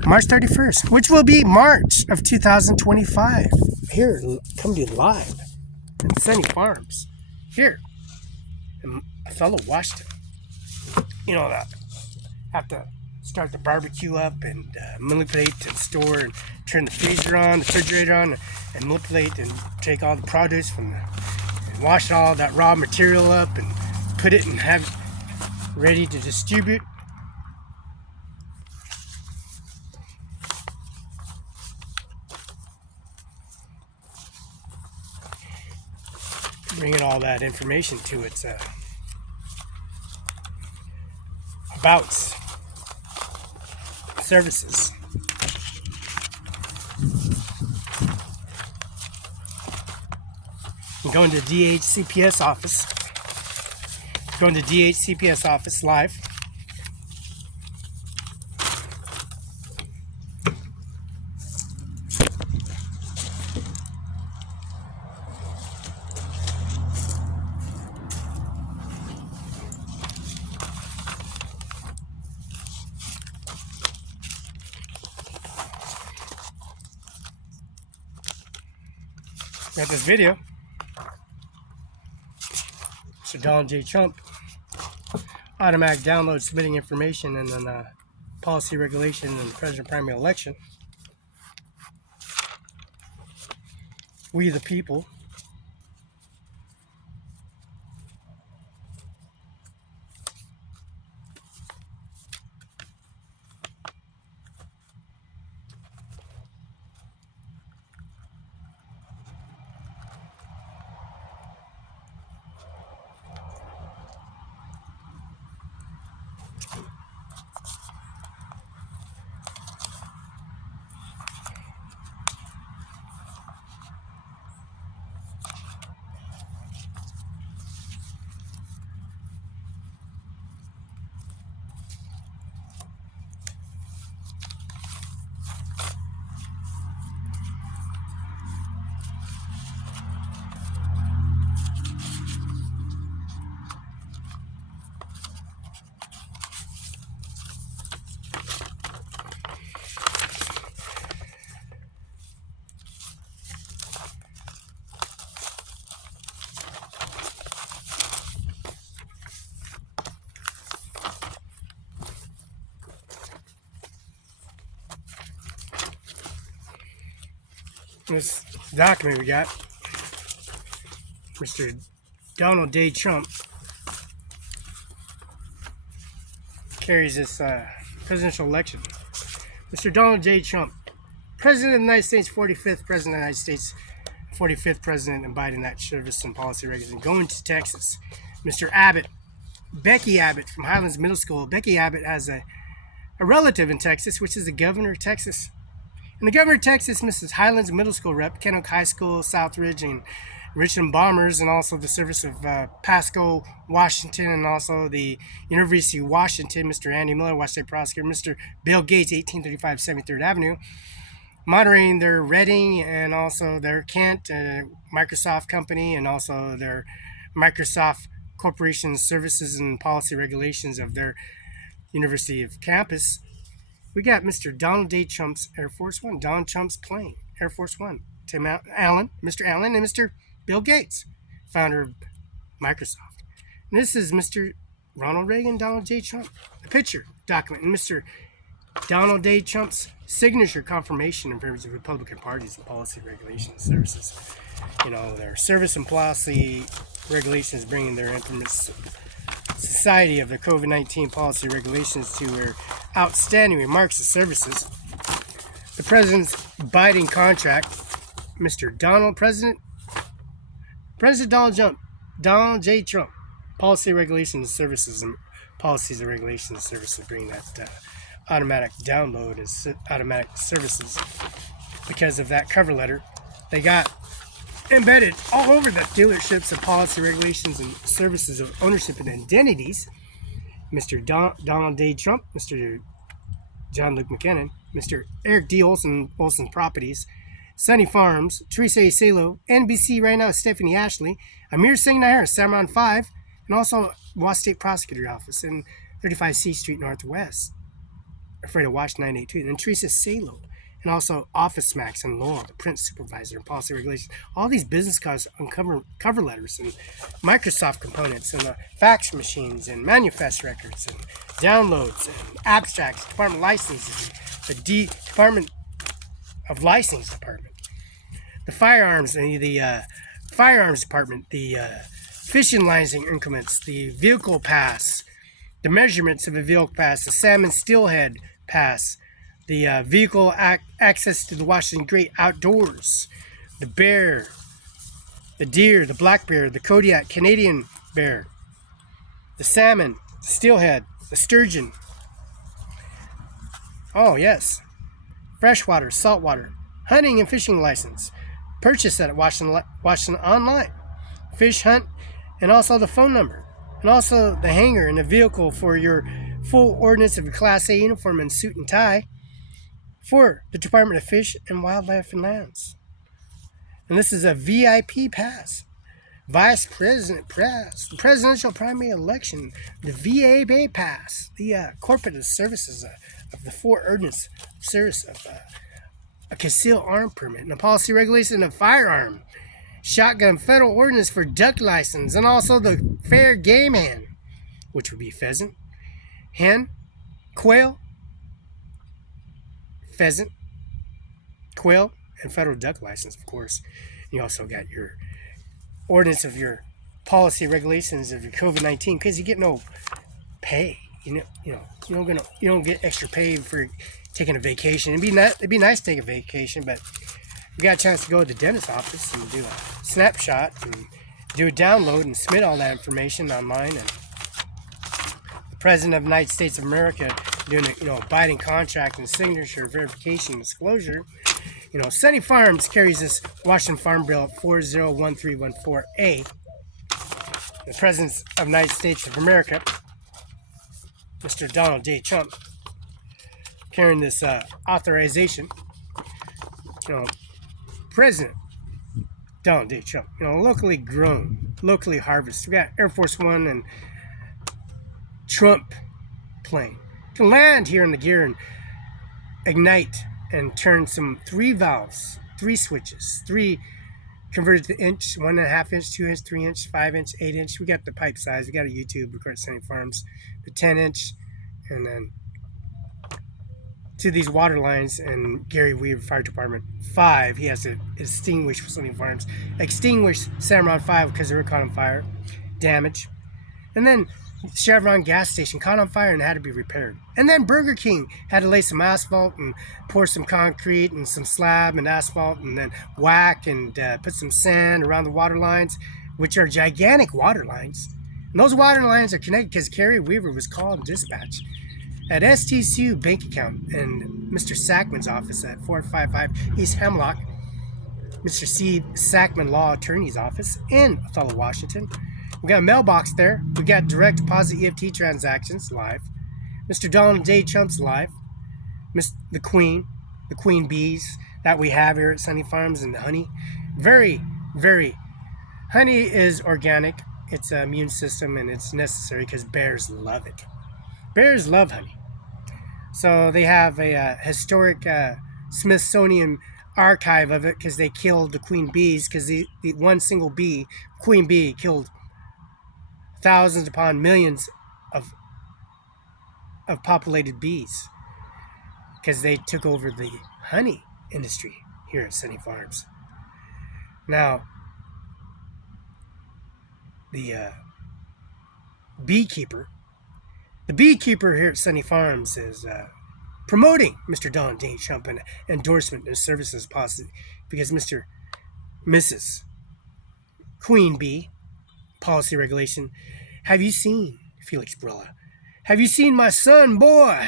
March 31st, which will be March of 2025. Here, come to you live in Sunny Farms. Here in Othello, Washington. You know, have to start the barbecue up and manipulate and store and turn the freezer on, the refrigerator on, and manipulate and take all the produce from and wash all that raw material up and put it and have it ready to distribute. Bringing all that information to its abouts, services. I'm going to DHCPS office. Going to DHCPS office live. Got this video. Mr. Donald J. Trump, automatic download, submitting information, and then policy regulation and president primary election. We the people. This document we got, Mr. Donald J. Trump carries this presidential election. Mr. Donald J. Trump, President of the United States, 45th President of the United States, 45th President, and Biden Act Service and Policy Regulation. Going to Texas. Mr. Abbott, Becky Abbott from Highlands Middle School. Becky Abbott has a relative in Texas, which is the governor of Texas. And the governor of Texas, Mrs. Highlands Middle School rep, Kennewick High School, Southridge, and Richmond Bombers, and also the service of Pasco, Washington, and also the University of Washington, Mr. Andy Miller, Washington State Prosecutor, Mr. Bill Gates, 1835 73rd Avenue, monitoring their Reading and also their Kent, Microsoft company, and also their Microsoft Corporation services and policy regulations of their University of campus. We got Mr. Donald J. Trump's Air Force One, Donald Trump's plane, Air Force One, Tim Allen, Mr. Allen, and Mr. Bill Gates, founder of Microsoft. And this is Mr. Ronald Reagan, Donald J. Trump, the picture document, and Mr. Donald J. Trump's signature confirmation in terms of Republican parties and policy regulations services. You know, their service and policy regulations bringing their infamous society of the COVID-19 policy regulations to their outstanding remarks of services. The President's Biden contract, Mr. President Donald J. Trump, policy regulations and services and policies and regulations services bring that automatic download and automatic services. Because of that cover letter, they got embedded all over the dealerships of policy, regulations, and services of ownership and identities. Mr. Donald J. Trump, Mr. John Luke McKinnon, Mr. Eric D. Olson, Olson Properties, Sunny Farms, Teresa A. Salo, NBC right now, Stephanie Ashley, Amir Singh Nijjar, Cimarron 5, and also Wasp State Prosecutor Office in 35 C Street Northwest, afraid of Watch 982, and Teresa Salo, and also Office Max and Lowell, the print supervisor and policy regulations. All these business cards on cover letters and Microsoft components and fax machines and manifest records and downloads and abstracts, department licenses, the Department of License Department, the firearms and the firearms department, the fishing licensing increments, the vehicle pass, the measurements of a vehicle pass, the salmon steelhead pass, the vehicle access to the Washington Great Outdoors, the bear, the deer, the black bear, the Kodiak Canadian bear, the salmon, the steelhead, the sturgeon. Oh yes, freshwater, saltwater, hunting and fishing license, purchase at Washington Online, fish hunt, and also the phone number, and also the hangar and the vehicle for your full ordinance of your Class A uniform and suit and tie for the Department of Fish and Wildlife and Lands. And this is a VIP pass, Vice President Pass, the Presidential Primary Election, the VA Pass, the corporate services of the four ordinance service of a concealed arm permit, and a policy regulation of firearm, shotgun federal ordinance for duck license, and also the fair game hen, which would be pheasant, hen, quail, pheasant, quail, and federal duck license, of course. You also got your ordinance of your policy regulations of your COVID-19, because you get no pay. You don't get extra pay for taking a vacation. It'd be nice to take a vacation, but you got a chance to go to the dentist's office and do a snapshot and do a download and submit all that information online. And the President of the United States of America doing a binding contract and signature, verification, and disclosure. Sunny Farms carries this Washington Farm Bill at 401314A. The President of the United States of America, Mr. Donald J. Trump, carrying this authorization. President Donald J. Trump, locally grown, locally harvested. We got Air Force One and Trump plane to land here in the gear and ignite and turn some 3 valves, 3 switches, 3 converted to inch, 1.5 inch, 2 inch, 3 inch, 5 inch, 8 inch. We got the pipe size. We got a YouTube record at Sunny Farms, the 10 inch, and then to these water lines. And Gary Weaver Fire Department 5, he has to extinguish Sunny Farms, extinguish Cimarron 5 because they were caught on fire, damage, and then Chevron gas station caught on fire and had to be repaired. And then Burger King had to lay some asphalt and pour some concrete and some slab and asphalt and then whack and put some sand around the water lines, which are gigantic water lines. And those water lines are connected because Gary Weaver was called dispatch at STCU bank account in Mr. Sackman's office at 455 East Hemlock, Mr. C. Sackman Law Attorney's office in Othello, Washington. We got a mailbox there. We got direct deposit EFT transactions live. Mr. Donald J. Trump's live. The queen bees that we have here at Sunny Farms, and the honey. Very, very. Honey is organic. It's an immune system, and it's necessary because bears love it. Bears love honey. So they have a historic Smithsonian archive of it because they killed the queen bees, because the one single bee, queen bee, killed thousands upon millions of populated bees because they took over the honey industry here at Sunny Farms. Now, the beekeeper here at Sunny Farms is promoting Mr. Donald J. Trump and endorsement of services policy because Mrs. Queen Bee policy regulation. Have you seen Felix Barela? Have you seen my son, boy?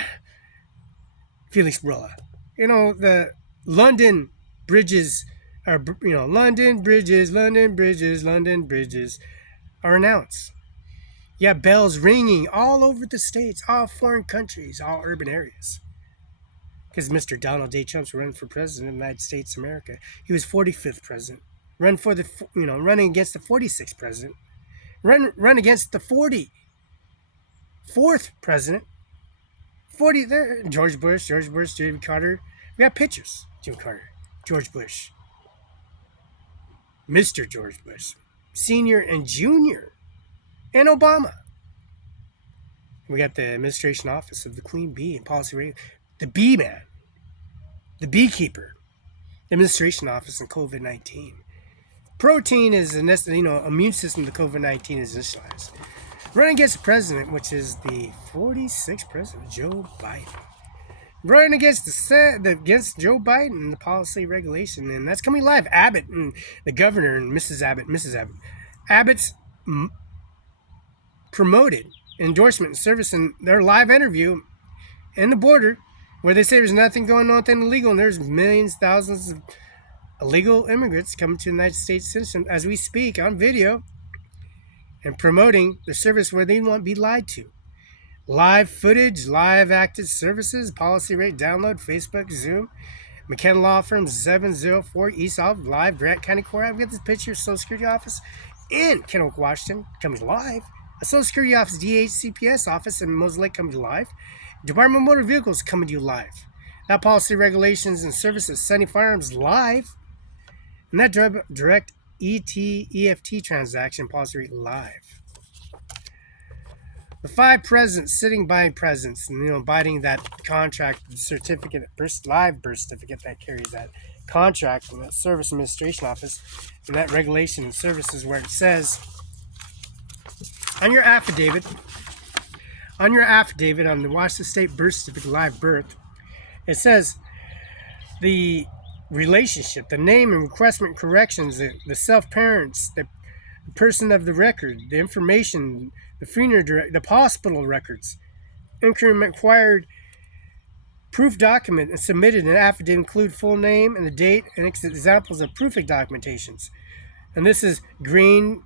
Felix Barela. You know, the London bridges are, London bridges, London bridges, London bridges are announced. You have bells ringing all over the states, all foreign countries, all urban areas. Because Mr. Donald J. Trump's running for president of the United States of America. He was 45th president. Running against the 46th president. Run against the 44th president. 40 there. George Bush, Jimmy Carter. We got pictures. Jimmy Carter, George Bush, Mr. George Bush, Senior and Junior, and Obama. We got the administration office of the Queen Bee and policy rate, the bee man, the beekeeper, the administration office in COVID-19. Protein is immune system to COVID-19 is initialized. Running against the president, which is the 46th president, Joe Biden. Running against against Joe Biden and the policy regulation, and that's coming live. Abbott and the governor and Mrs. Abbott. Abbott's promoted endorsement and service in their live interview in the border, where they say there's nothing going on that's illegal, and there's millions, thousands of illegal immigrants coming to the United States citizen as we speak on video, and promoting the service where they won't be lied to. Live footage, live active services, policy rate download, Facebook, Zoom, McKenna Law Firm 704 East Alv, live, Grant County Court. I've got this picture of Social Security Office in Kennewick, Washington, coming live. A Social Security Office, DHCPS office in Moses Lake coming to live. Department of Motor Vehicles coming to you live. That policy regulations and services, Sunny Firearms live. And that direct EFT transaction policy rate live. The 5 presidents sitting by presidents, and abiding that contract certificate, live birth certificate that carries that contract from that Service Administration Office, and that regulation and services where it says on your affidavit on the Washington State birth certificate, live birth, it says the relationship, the name and requestment corrections, the self-parents, the person of the record, the information, the funeral direct, the hospital records, increment required proof document and submitted an affidavit include full name and the date and examples of proofing documentations. And this is green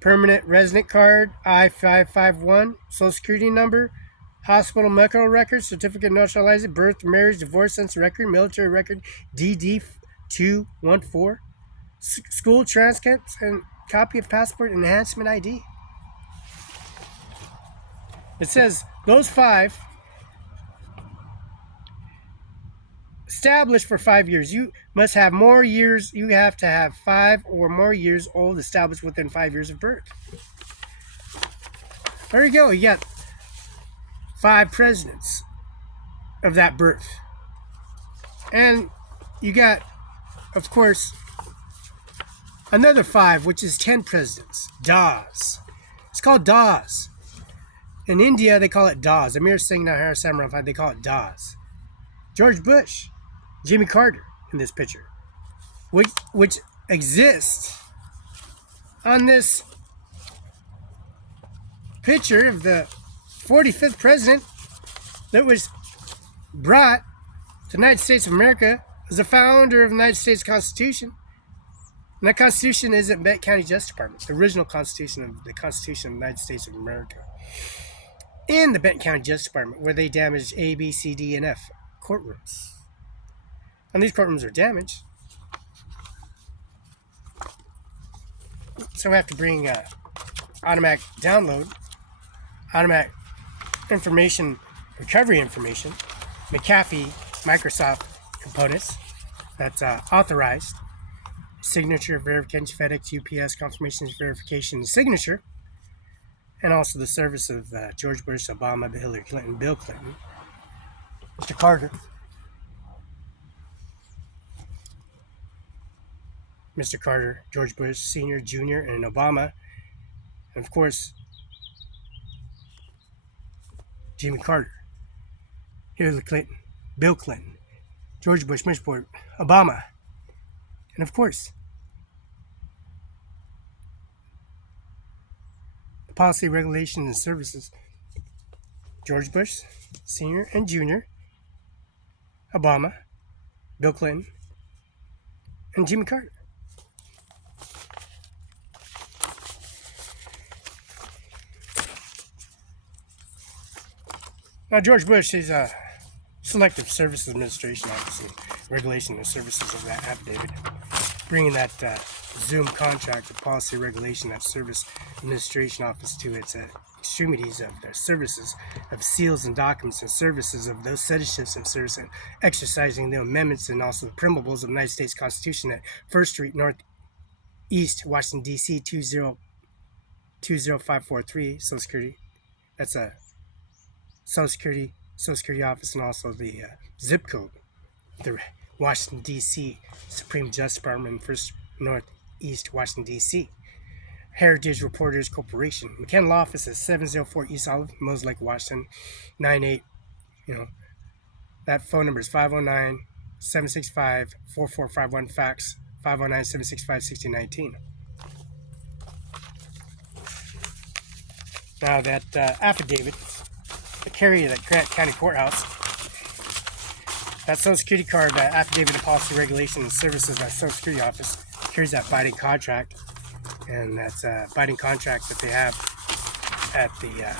permanent resident card, I-551, Social Security number, hospital medical record, certificate notarized, birth, marriage, divorce, census record, military record, DD-214, school transcripts, and copy of passport enhancement ID. It says those 5 established for 5 years. You must have more years. You have to have 5 or more years old established within 5 years of birth. There you go. You got 5 presidents of that birth. And you got, of course, another 5, which is 10 presidents. DAS. It's called DAS. In India, they call it DAS. Amir Singh, OWNERCIMARON5INC, they call it DAS. George Bush, Jimmy Carter in this picture, which exists on this picture of the 45th president that was brought to the United States of America as the founder of the United States Constitution. And that Constitution is at Benton County Justice Department, the original Constitution of the Constitution of the United States of America. In the Benton County Justice Department, where they damaged A, B, C, D, and F courtrooms. And these courtrooms are damaged. So we have to bring automatic download, automatic information, recovery information, McAfee Microsoft components that's authorized, signature verification, FedEx, UPS, confirmation verification, signature, and also the service of George Bush, Obama, Hillary Clinton, Bill Clinton, Mr. Carter, Mr. Carter, George Bush, Senior, Junior, and Obama, and of course, Jimmy Carter, Hillary Clinton, Bill Clinton, George Bush, Mr. Bush, Obama, and of course, the policy, regulation, and services George Bush, Sr. and Jr., Obama, Bill Clinton, and Jimmy Carter. Now, George Bush is a Selective Services Administration Office and Regulation and Services of that affidavit, bringing that Zoom contract, the policy regulation, that Service Administration Office to its extremities of the services of seals and documents and services of those citizenships and services, exercising the amendments and also the preambles of the United States Constitution at 1st Street, Northeast, Washington, D.C., 20543, Social Security. That's a Social Security Office, and also the zip code, the Washington, D.C. Supreme Justice Department, 1st Northeast, Washington, D.C. Heritage Reporters Corporation. McKenna Law Office is 704 East Olive, Mose Lake, Washington, 98. That phone number is 509-765-4451, fax 509-765-6019. Now that affidavit, the carrier at Grant County Courthouse, that Social Security card, that affidavit of policy regulation and services, that Social Security office carries that binding contract, and that's a binding contract that they have at the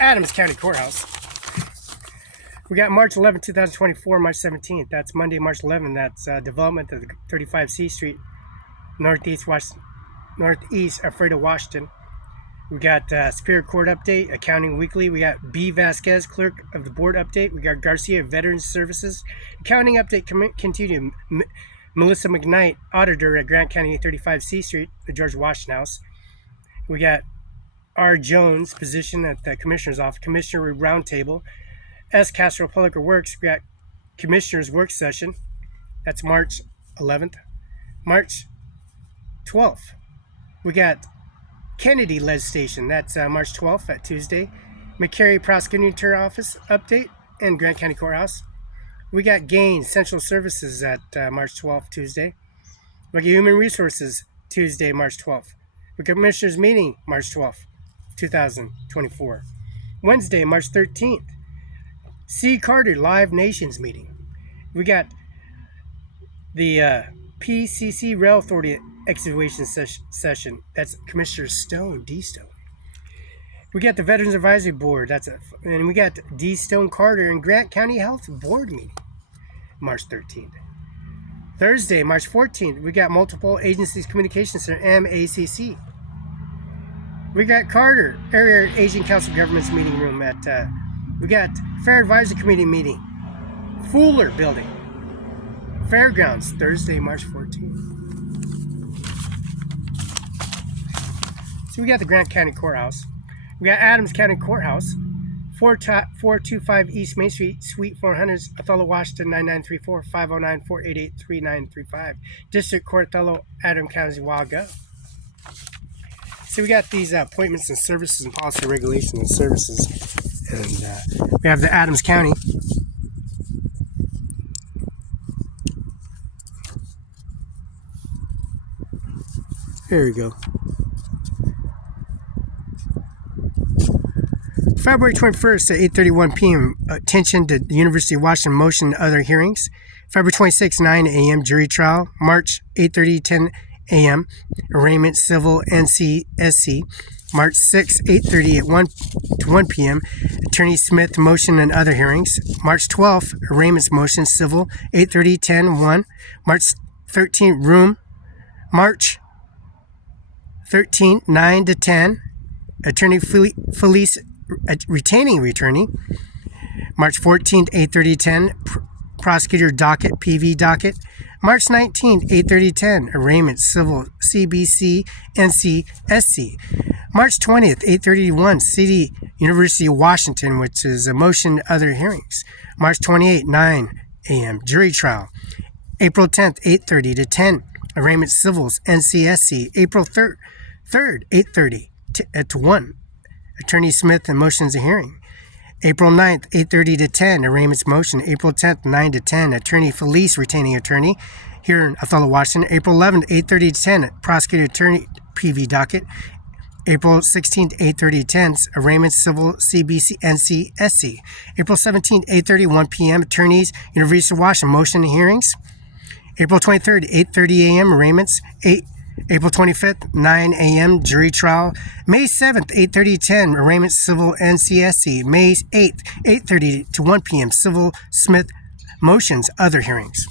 Adams County Courthouse. We got March 11, 2024, March 17th. That's Monday, March 11th. That's development of the 35C Street, Northeast, Alfredo, Washington. We got Superior Court update, Accounting Weekly. We got B. Vasquez, Clerk of the Board update. We got Garcia, Veterans Services. Accounting update continued. Melissa McKnight, Auditor at Grant County 35C Street, the George Washington House. We got R. Jones, position at the Commissioner's Office, Commissioner Roundtable. S. Castro, Public Works. We got Commissioner's Work Session. That's March 11th. March 12th. We got Kennedy Lead Station, that's March 12th, at Tuesday. McCary Prosecutor Office update and Grant County Courthouse. We got Gaines Central Services at March 12th, Tuesday. We got Human Resources, Tuesday, March 12th. We got Commissioners Meeting, March 12th, 2024. Wednesday, March 13th. C. Carter Live Nations Meeting. We got the PCC Rail Authority Excavation session. That's Commissioner Stone, D. Stone. We got the Veterans Advisory Board. And we got D. Stone Carter and Grant County Health Board meeting, March 13th. Thursday, March 14th, we got Multiple Agencies Communication Center, MACC. We got Carter Area Asian Council Governments meeting room at. We got Fair Advisory Committee meeting, Fuller Building, Fairgrounds, Thursday, March 14th. So we got the Grant County Courthouse. We got Adams County Courthouse, 425 East Main Street, Suite 400, Othello, Washington, 9934, 509-488-3935. District Court, Othello, Adams County, Waga. So we got these appointments and services and policy regulation and services. And we have the Adams County. There we go. February 21st at 8:31 p.m. Attention to the University of Washington motion and other hearings. February 26th, 9 a.m. Jury trial. March 8:30, 10 a.m. Arraignment Civil NCSC. March 6th, 8:30 at 1 p.m. Attorney Smith motion and other hearings. March 12th, arraignments motion civil 8:30, 10, 1. March 13th, room. March 13th, 9 to 10. Attorney Felix retaining attorney. March 14th, 8:30, 10. Prosecutor docket, PV docket. March 19th, 8:30, 10. Arraignment civil CBC NCSC. March 20th, 8:31, City University of Washington, which is a motion other hearings. March 28th, 9 a.m. Jury trial. April 10th, 8:30 to 10. Arraignment civils NCSC. April 3rd, 8:30 to 1. Attorney Smith and motions a hearing. April 9th, 8:30 to 10. Arraignments motion. April 10th, 9 to 10. Attorney Felix retaining attorney here in Othello, Washington. April 11th, 8:30 to 10. Prosecutor attorney PV docket. April 16th, 8:30 to 10, arraignments, civil, CBC, NC, SC. April 17th, 8:30 1 p.m., attorneys, University of Washington, motion hearings. April 23rd, 8:30 a.m., arraignments. April 25th, 9 a.m., jury trial. May 7th, 8:30 to 10, arraignments, civil, NCSC. May 8th, 8:30 to 1 p.m., civil, Smith, motions, other hearings.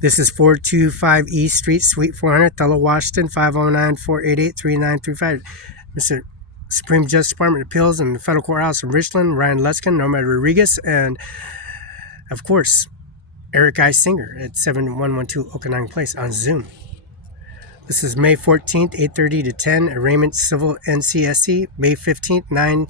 This is 425 East Street, Suite 400, Othello, Washington, 509-488-3935. Mr. Supreme Justice Department of Appeals in the Federal Courthouse in Richland, Ryan Lutzkin, Norma Rodriguez, and, of course, Eric I. Singer at 7112 Okanagan Place on Zoom. This is May 14th, 8:30 to 10, arraignment, civil, NCSC. May 15th, 9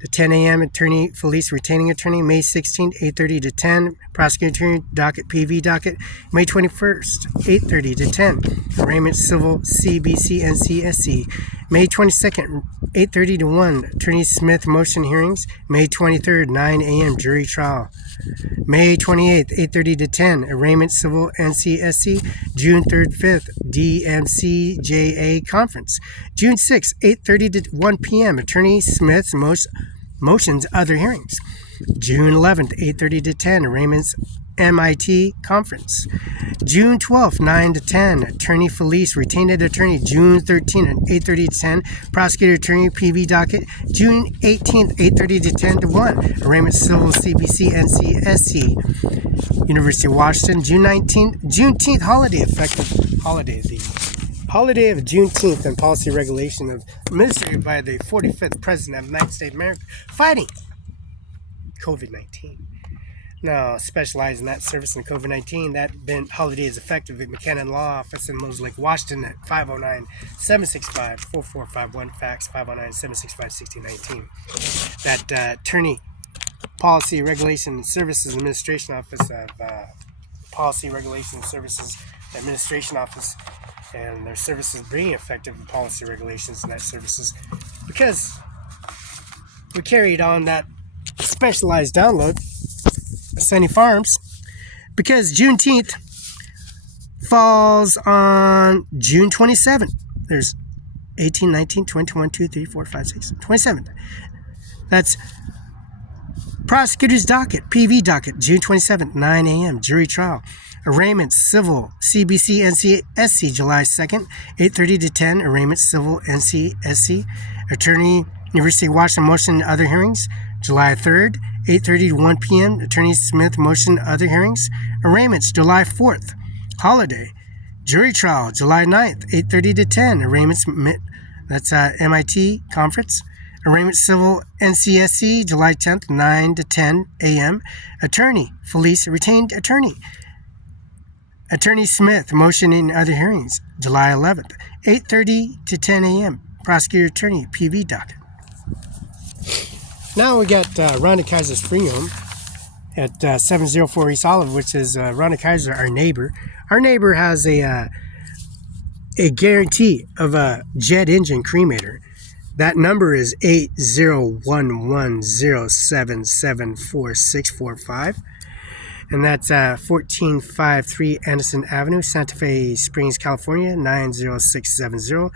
to 10 a.m., attorney, Felix, retaining attorney. May 16th, 8:30 to 10, prosecuting attorney, docket, PV docket. May 21st, 8:30 to 10, arraignment, civil, CBC, NCSC. May 22nd, 8:30 to 1, attorney Smith, motion hearings. May 23rd, 9 a.m., jury trial. May 28th, 8:30 to 10, arraignment, civil, NCSC. June 3rd, 5th, DMCJA conference. June 6th, 8:30 to 1 p.m., attorney Smith's motions, other hearings. June 11th, 8:30 to 10, arraignments, MIT conference. June 12th, 9 to 10, attorney Felix, retained attorney. June 13th, 8:30 to 10, prosecutor attorney, PV docket. June 18th, 8:30 to 10 to 1, arraignment, civil, CBC, NCSC. University of Washington. June 19th, Juneteenth holiday, effective holiday. The holiday of Juneteenth and policy regulation administered by the 45th President of the United States of America, fighting COVID-19. Now, specialized in that service in COVID-19, that holiday is effective at McKenna Law Office in Moses Lake, Washington at 509-765-4451, fax 509-765-1619. That attorney, Policy Regulation and Services Administration Office of Policy Regulation and Services Administration Office, and their services bringing effective policy regulations and that services, because we carried on that specialized download, Sunny Farms, because Juneteenth falls on June 27th. There's 18, 19, 20, 21, 2, 3, 4, 5, 6, 27th. That's prosecutor's docket, PV docket, June 27th, 9 a.m., jury trial. Arraignments, civil, CBC, NCSC, July 2nd, 8:30 to 10, arraignments, civil, NCSC. Attorney, University of Washington, motion, other hearings, July 3rd, 8:30 to 1 p.m., attorney Smith, motion, other hearings. Arraignments, July 4th, holiday. Jury trial, July 9th, 8:30 to 10, arraignments, that's MIT conference. Arraignment, civil, NCSC, July 10th, 9 to 10 a.m. Attorney, Felix, retained attorney. Attorney Smith, motion in other hearings, July 11th, 8:30 to 10 a.m. Prosecutor attorney, PV docket. Now we got Rhonda Kaiser's free home at 704 East Olive, which is Rhonda Kaiser, our neighbor. Our neighbor has a guarantee of a jet engine cremator. That number is 80110774645. And that's 1453 Anderson Avenue, Santa Fe Springs, California, 90670.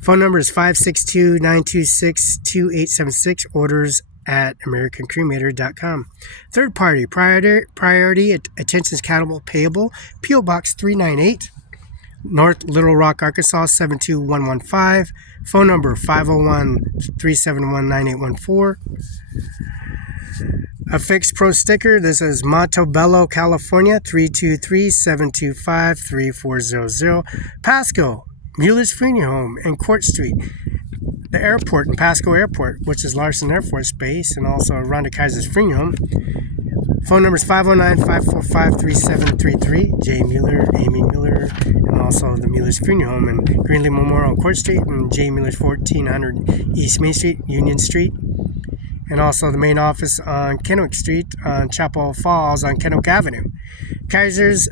Phone number is 562-926-2876. Orders at AmericanCremator.com. Third party, priority attentions accountable payable, P.O. Box 398, North Little Rock, Arkansas, 72115. Phone number 501-371-9814. A fixed pro sticker. This is Montebello, California, 323-725-3400. Pasco, Mueller's Funeral Home in Court Street. The airport in Pasco Airport, which is Larson Air Force Base, and also Rhonda Kaiser's Funeral Home. Phone number is 509-545-3733. J. Mueller, Amy Mueller, and also the Mueller's Funeral Home in Greenlee Memorial Court Street, and J. Mueller's 1400 East Main Street, Union Street. And also the main office on Kennewick Street on Chapel Falls on Kennewick Avenue. Kaiser's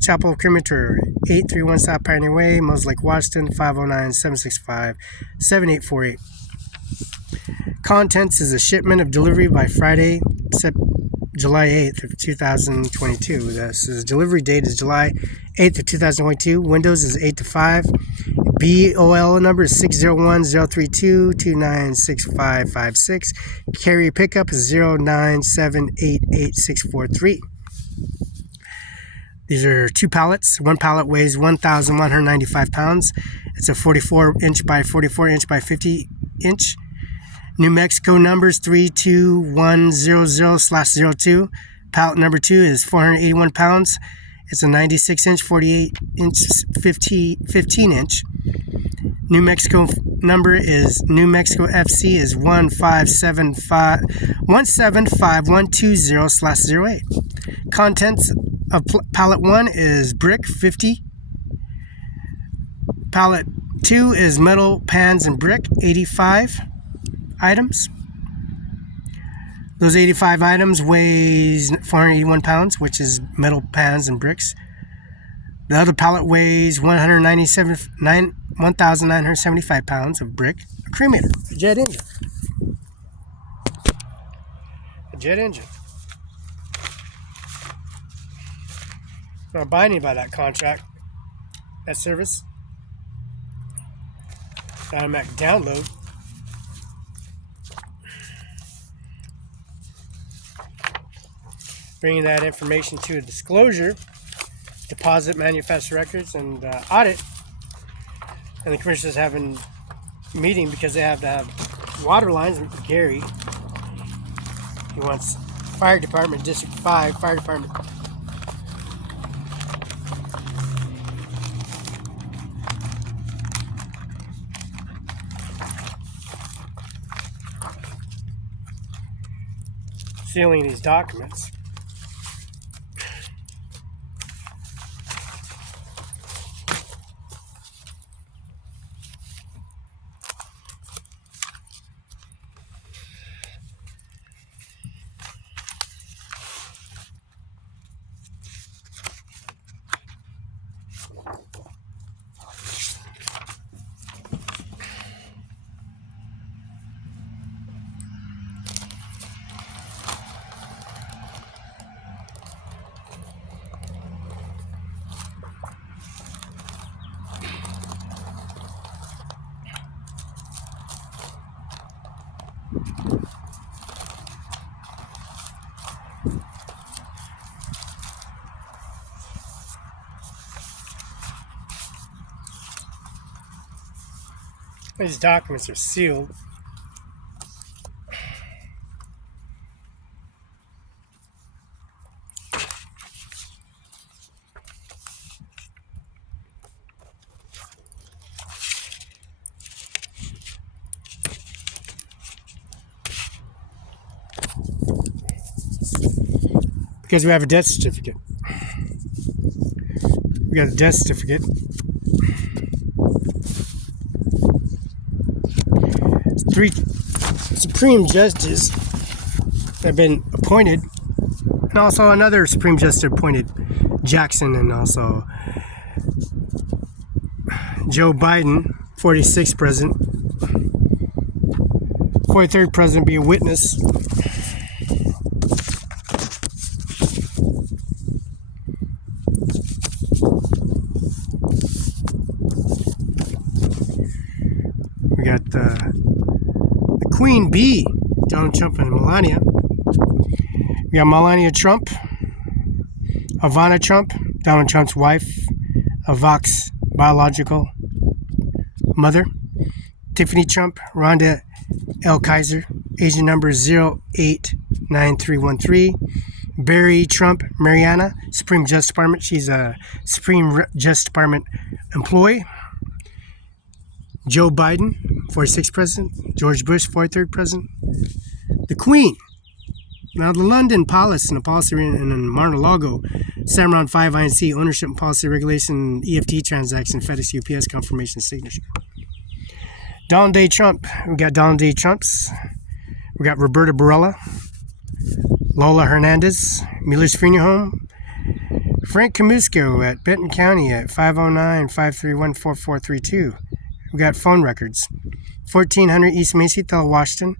Chapel Crematory, 831 South Pioneer Way, Moses Lake, Washington, 509-765-7848. Contents is a shipment of delivery by Friday, July 8th of 2022. This is delivery date is July 8th of 2022. Windows is 8 to 5. BOL number is 601-032-296556. Carrier pickup is 097888643. These are 2 pallets. One pallet weighs 1,195 pounds. It's a 44 inch by 44 inch by 50 inch. New Mexico numbers 32100/02. Pallet number 2 is 481 pounds. It's a 96 inch, 48 inch, 15 inch. New Mexico number is New Mexico FC is 17512/08. Contents of pallet 1 is brick 50. Pallet 2 is metal pans and brick 85 items. Those 85 items weighs 481 pounds, which is metal pans and bricks. The other pallet weighs 1,975 pounds of brick. A cremator, a jet engine. A jet engine. Not binding by that contract, that service. Automatic download. Bringing that information to a disclosure, deposit, manufacturer records, and audit. And the commissioner's having a meeting because they have to have water lines. Gary, he wants fire department, District 5, fire department. Sealing these documents. These documents are sealed. Because we have a death certificate. We got a death certificate. Three Supreme Justices have been appointed, and also another Supreme Justice appointed, Jackson, and also Joe Biden, 46th president, 43rd president, be a witness. We got the Queen Bee, Donald Trump and Melania. We got Melania Trump, Ivanka Trump, Donald Trump's wife, Ivanka's biological mother. Tiffany Trump, Rhonda L. Kaiser, agent number 089313. Barry Trump, Mariana, Supreme Justice Department. She's a Supreme Justice Department employee. Joe Biden, 46th president. George Bush, 43rd president. The Queen. Now, the London Palace and the policy in Mar-a-Lago, OWNERCIMARON5INC, ownership and policy regulation, EFT transaction, FedEx UPS confirmation signature. Donald J. Trump. We got Donald J. Trumps. We got Roberta Barela, Lola Hernandez, Miller's Funeral Home. Frank Camusco at Benton County at 509-531-4432. We got phone records. 1400 East Main Street, Washington.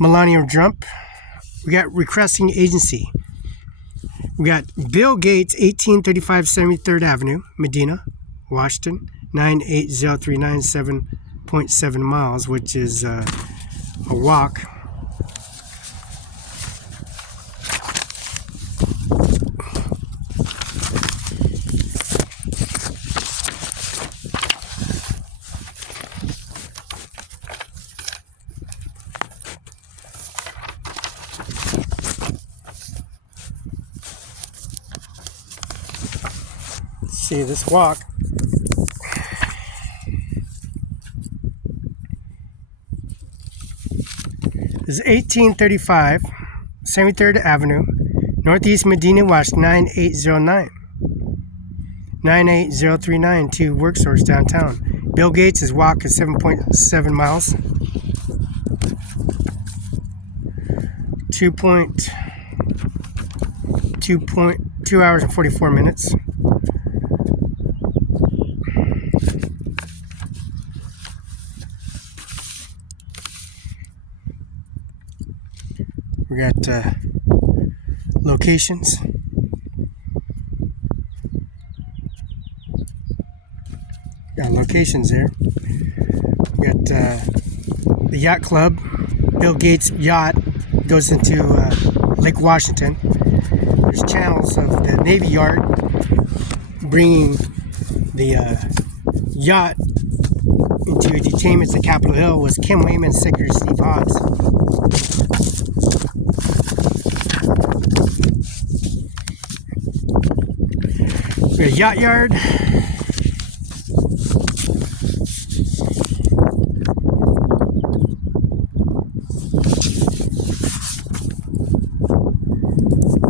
Melania Trump. We got requesting agency. We got Bill Gates, 1835 73rd Avenue, Medina, Washington, 98039, 7.7 miles, which is a walk. See this walk. This is 1835 73rd Avenue, Northeast Medina, West 98009. 98039 to Work Source downtown. Bill Gates' walk is 7.7 miles. 2 hours and 44 minutes. We got locations. Got locations there. We got the yacht club. Bill Gates' yacht goes into Lake Washington. There's channels of the Navy Yard bringing the yacht into detainments at Capitol Hill was Kim Wayman, Secretary Steve Hobbs. We got a yacht yard.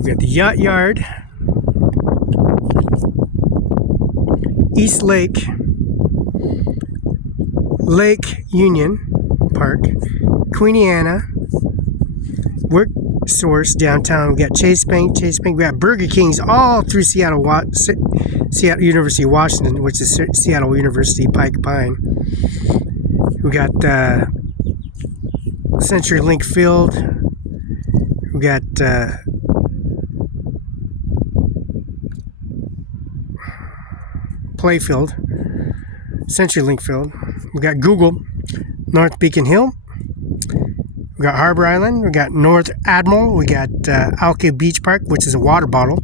We got the yacht yard. East Lake. Lake Union Park. Queenie Anna. Work Source downtown. We got Chase Bank. We got Burger Kings all through Seattle University of Washington, which is Seattle University Pike Pine. We got CenturyLink Field. We got Playfield, CenturyLink Field. We got Google, North Beacon Hill. We got Harbor Island. We got North Admiral. We got Alka Beach Park, which is a water bottle.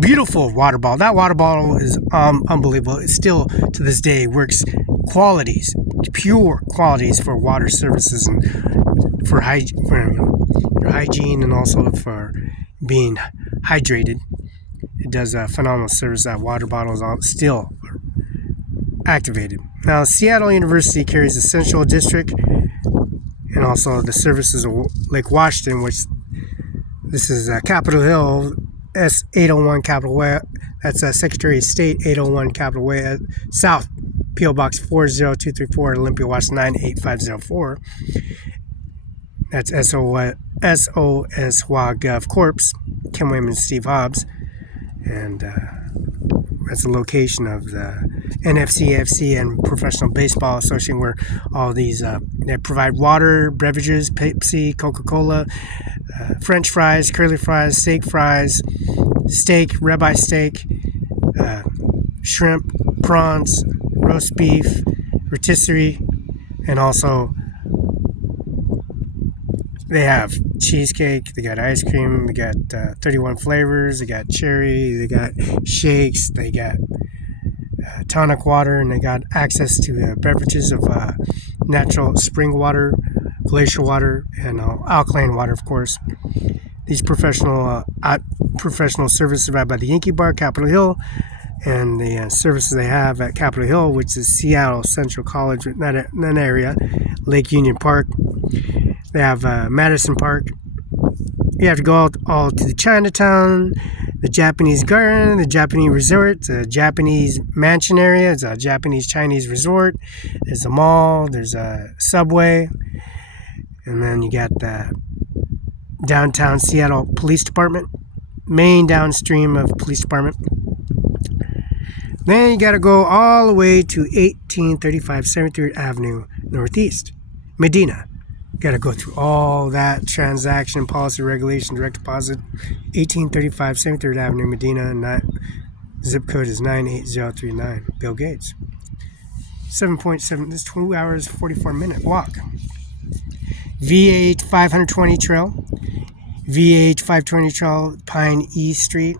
Beautiful water bottle. That water bottle is unbelievable. It still, to this day, works qualities, pure qualities for water services and for your hygiene and also for being hydrated. It does a phenomenal service. That water bottle is still activated. Now, Seattle University carries the Central District and also the services of Lake Washington, which this is Capitol Hill, S801 Capitol Way. That's Secretary of State 801 Capitol Way, South, P.O. Box 40234, Olympia, Washington 98504. That's SOSWA Corps, Kim Wayman and Steve Hobbs. And that's the location of the NFCFC and Professional Baseball Association, where all these they provide water, beverages, Pepsi, Coca-Cola, French fries, curly fries, steak, ribeye steak, shrimp, prawns, roast beef, rotisserie, and also they have cheesecake, they got ice cream, they got 31 flavors, they got cherry, they got shakes, they got tonic water, and they got access to beverages of natural spring water, glacier water, and alkaline water, of course. These professional services provided by the Yankee Bar, Capitol Hill, and the services they have at Capitol Hill, which is Seattle Central College, in that area, Lake Union Park. They have Madison Park. You have to go all to the Chinatown, the Japanese Garden, the Japanese Resort, the Japanese Mansion area. It's a Japanese Chinese resort. There's a mall. There's a Subway. And then you got the downtown Seattle Police Department, main downstream of Police Department. Then you got to go all the way to 1835 73rd Avenue Northeast, Medina. Got to go through all that transaction, policy, regulation, direct deposit. 1835 73rd Avenue, Medina, and that zip code is 98039. Bill Gates. 7.7. This 2 hours 44-minute walk. VH 520 trail. VH 520 trail, Pine East Street.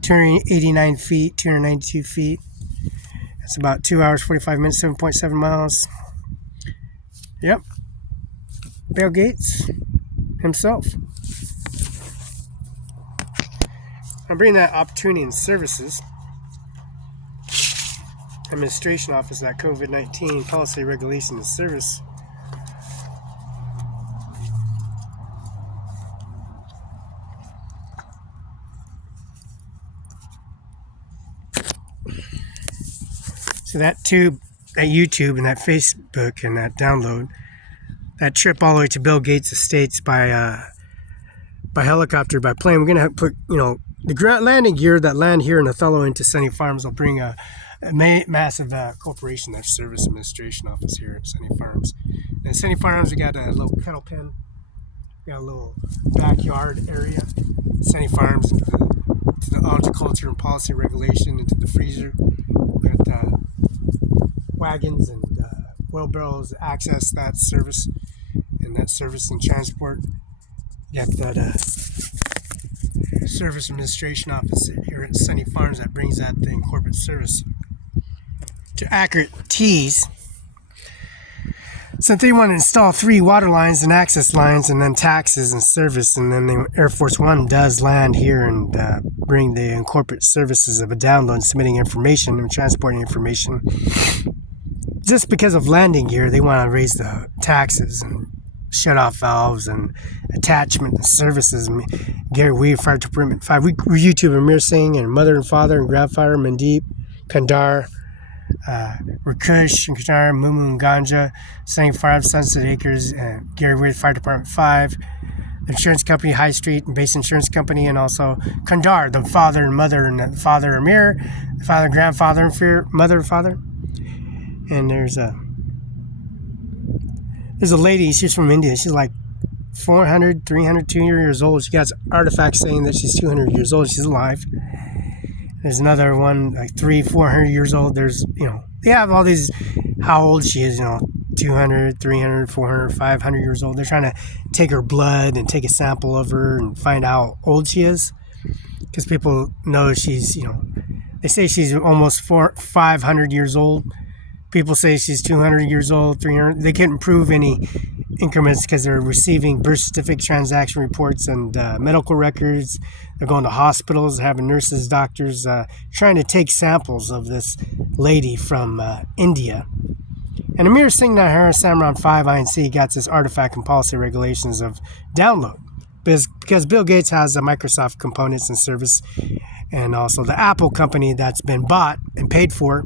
289 feet, 292 feet. That's about 2 hours 45 minutes, 7.7 miles. Yep. Bill Gates himself. I'm bringing that Opportunity and Services Administration Office, that COVID-19 Policy Regulation and Service. So that tube, that YouTube and that Facebook and that download, that trip all the way to Bill Gates' estates by helicopter, by plane, we're gonna put, the landing gear that land here in Othello into Sunny Farms will bring a massive corporation, that Service Administration Office here at Sunny Farms. And at Sunny Farms, we got a little kettle pen, we got a little backyard area. Sunny Farms, to the horticulture and policy regulation, into the freezer. We got wagons and wheelbarrows access that service and transport. You got that Service Administration Office here at Sunny Farms that brings that thing, corporate service, to accurate T's. So they want to install 3 water lines and access lines, and then taxes and service, and then the Air Force One does land here and bring the corporate services of a download, submitting information and transporting information. Just because of landing gear, they want to raise the taxes and shut off valves and attachment and services. Gary Weave, Fire Department 5. We YouTube Amir Singh and Mother and Father and Grandfather Mandeep, Kandar, Rakush and Kandar, Mumu and Ganja, Sunny Farms, Sunset Acres, and Gary Weave, Fire Department 5. The insurance company, High Street and Base Insurance Company, and also Kandar, the father and mother, and the father Amir, the father and grandfather and mother and father. And there's a lady, she's from India. She's like 400, 300, 200 years old. She got artifacts saying that she's 200 years old. She's alive. There's another one, like 300, 400 years old. There's, they have all these, how old she is, 200, 300, 400, 500 years old. They're trying to take her blood and take a sample of her and find out how old she is. Because people know she's, they say she's almost 500 years old. People say she's 200 years old, 300. They couldn't prove any increments because they're receiving birth certificate transaction reports and medical records. They're going to hospitals, having nurses, doctors, trying to take samples of this lady from India. And Amir Singh OWNERCIMARON5INC got this artifact and policy regulations of download. Because Bill Gates has a Microsoft components and service, and also the Apple company that's been bought and paid for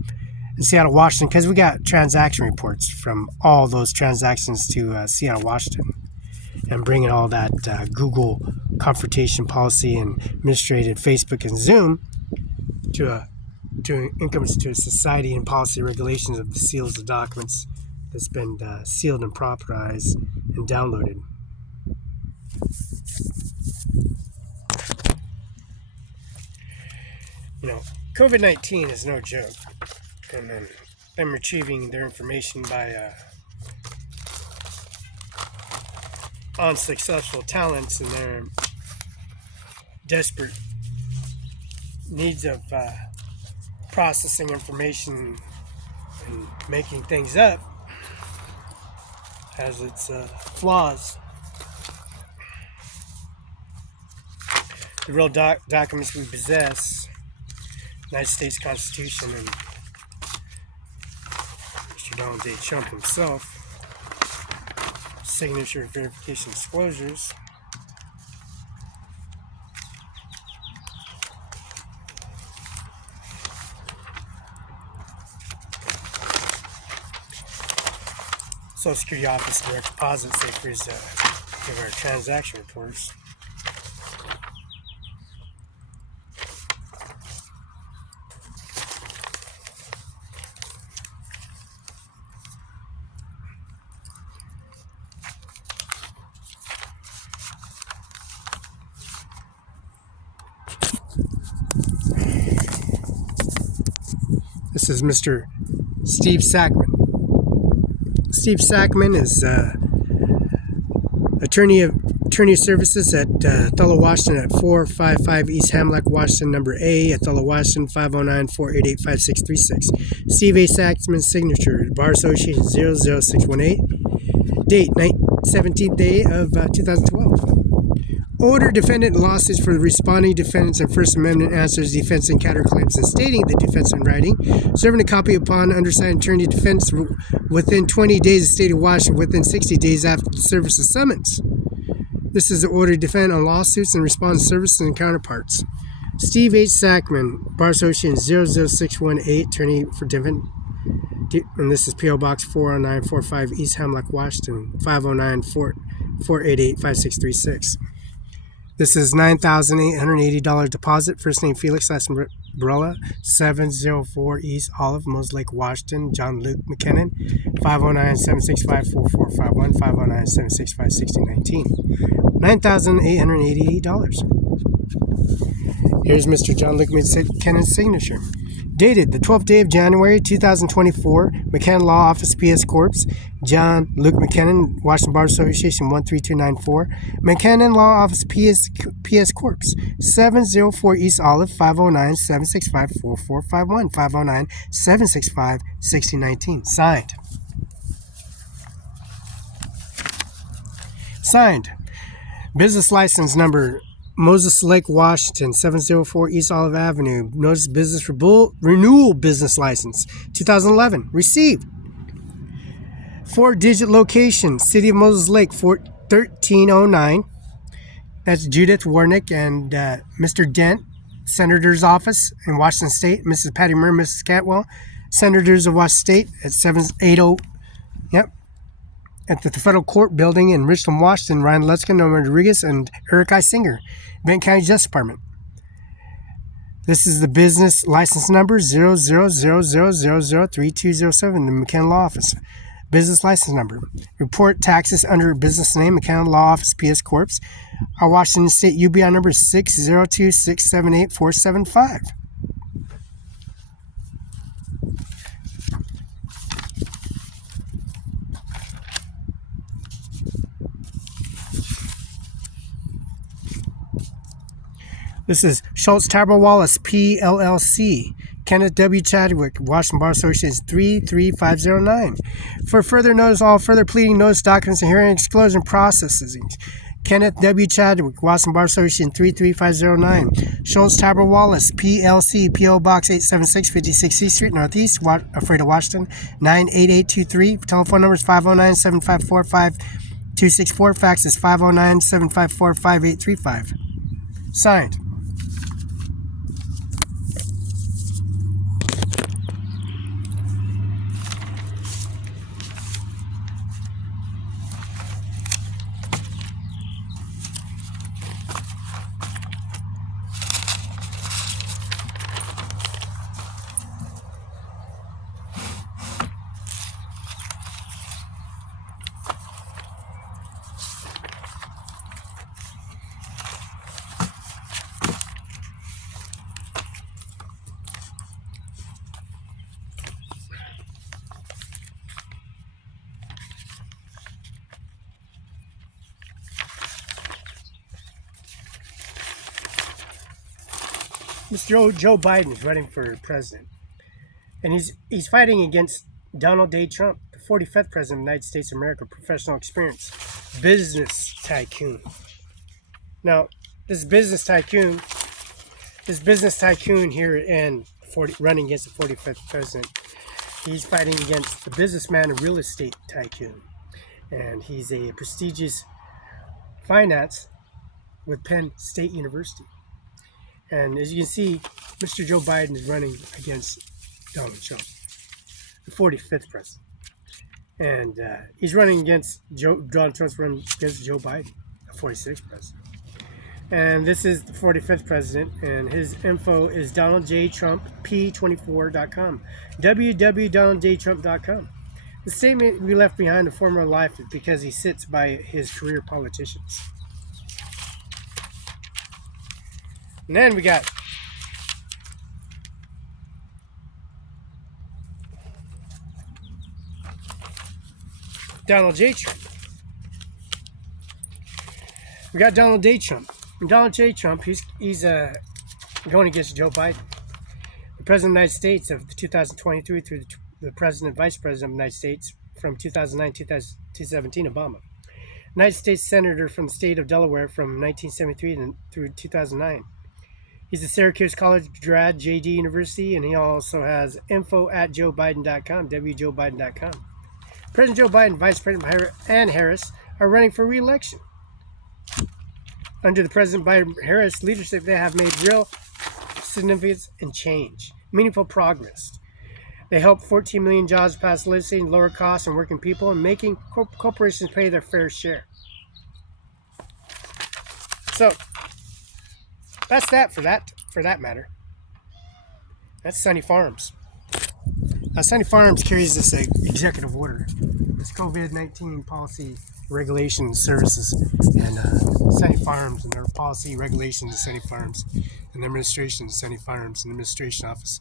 in Seattle, Washington, because we got transaction reports from all those transactions to Seattle, Washington, and bringing all that Google confrontation policy and administrative Facebook and Zoom to increments to society and policy regulations of the seals of documents that's been sealed and proprietized and downloaded. COVID-19 is no joke. And then them retrieving their information by unsuccessful talents and their desperate needs of processing information and making things up has its flaws. The real documents we possess, United States Constitution and Donald J. Trump himself, signature verification disclosures, Social Security Office direct deposit savers give our transaction reports. This is Mr. Steve Sackman. Steve Sackman is attorney of services at Othello, Washington at 455 East Hamlock, Washington, number A, Othello, Washington, 509-488-5636. Steve A. Sackman's signature, Bar Association 00618. Date, 17th day of 2012. Order defendant lawsuits for the responding defendants and First Amendment answers defense and counterclaims and stating the defense in writing, serving a copy upon undersigned attorney defense within 20 days of state of Washington, within 60 days after the service of summons. This is the order to defend on lawsuits and respond services and counterparts. Steve H. Sackman, Bar Association 00618, attorney for defendant. And this is P.O. Box 40945 East Hamlock, Washington, 509-488-5636. This is $9,880 deposit. First name Felix, last name Barela, 704 East Olive, Mose Lake, Washington. John Luke McKinnon, 509-765-4451, 509-765-6019. $9,888. Here's Mr. John Luke McKinnon's signature. Dated the 12th day of January, 2024, McKinnon Law Office, P.S. Corp. John Luke McKinnon, Washington Bar Association 13294. McKinnon Law Office, P.S. Corp. 704 East Olive, 509-765-4451, 509-765-6019. Signed. Signed. Business license number Moses Lake, Washington, 704 East Olive Avenue. Notice business for renewal business license, 2011. Received. 4-digit location, City of Moses Lake, 1309. That's Judith Warnick and Mr. Dent, Senator's Office in Washington State. Mrs. Patty Murr, Mrs. Catwell, Senators of Washington State at 780. Yep. At the Federal Court Building in Richland, Washington, Ryan Lutzkin, Norman Rodriguez, and Eric I. Singer, Benton County Justice Department. This is the business license number 000003207, the McKinnon Law Office. Business license number. Report taxes under business name, McKinnon Law Office, P.S. Corp. Our Washington State UBI number 602678475. This is Schultz Tabor Wallace, PLLC. Kenneth W. Chadwick, Washington Bar Association 33509. For further notice, all further pleading notice, documents, and hearing exclusion processes. Kenneth W. Chadwick, Washington Bar Association 33509. Schultz Tabor Wallace, PLC, P.O. Box 876, 56 C Street, Northeast, Alfredo, Washington, 98823. Telephone number is 509-754-5264. Fax is 509-754-5835. Signed. Mr. Joe Biden is running for president, and he's fighting against Donald J. Trump, the 45th president of the United States of America, professional experience, business tycoon. Now, this business tycoon here and running against the 45th president, he's fighting against the businessman and real estate tycoon, and he's a prestigious finance with Penn State University. And as you can see, Mr. Joe Biden is running against Donald Trump, the 45th president. And he's running against Donald Trump's running against Joe Biden, the 46th president. And this is the 45th president, and his info is DonaldJTrumpP24.com, www.DonaldJTrump.com. The statement we left behind in former life is because he sits by his career politicians. And then we got Donald J. Trump. We got Donald J. Trump. And Donald J. Trump, he's going against Joe Biden, the President of the United States of 2023 through the President and Vice President of the United States from 2009 to 2017, Obama. United States Senator from the state of Delaware from 1973 through 2009. He's a Syracuse College grad, JD University, and he also has info@joebiden.com, wjoebiden.com. President Joe Biden, Vice President Harris are running for re-election. Under the President Biden-Harris leadership, they have made real significance and change, meaningful progress. They helped 14 million jobs pass legislation, lower costs on working people, and making corporations pay their fair share. So that's that for that matter. That's Sunny Farms. Sunny Farms carries this executive order, this COVID-19 policy regulations, services, and Sunny Farms and their policy regulations of Sunny Farms and the administration of Sunny Farms and the administration office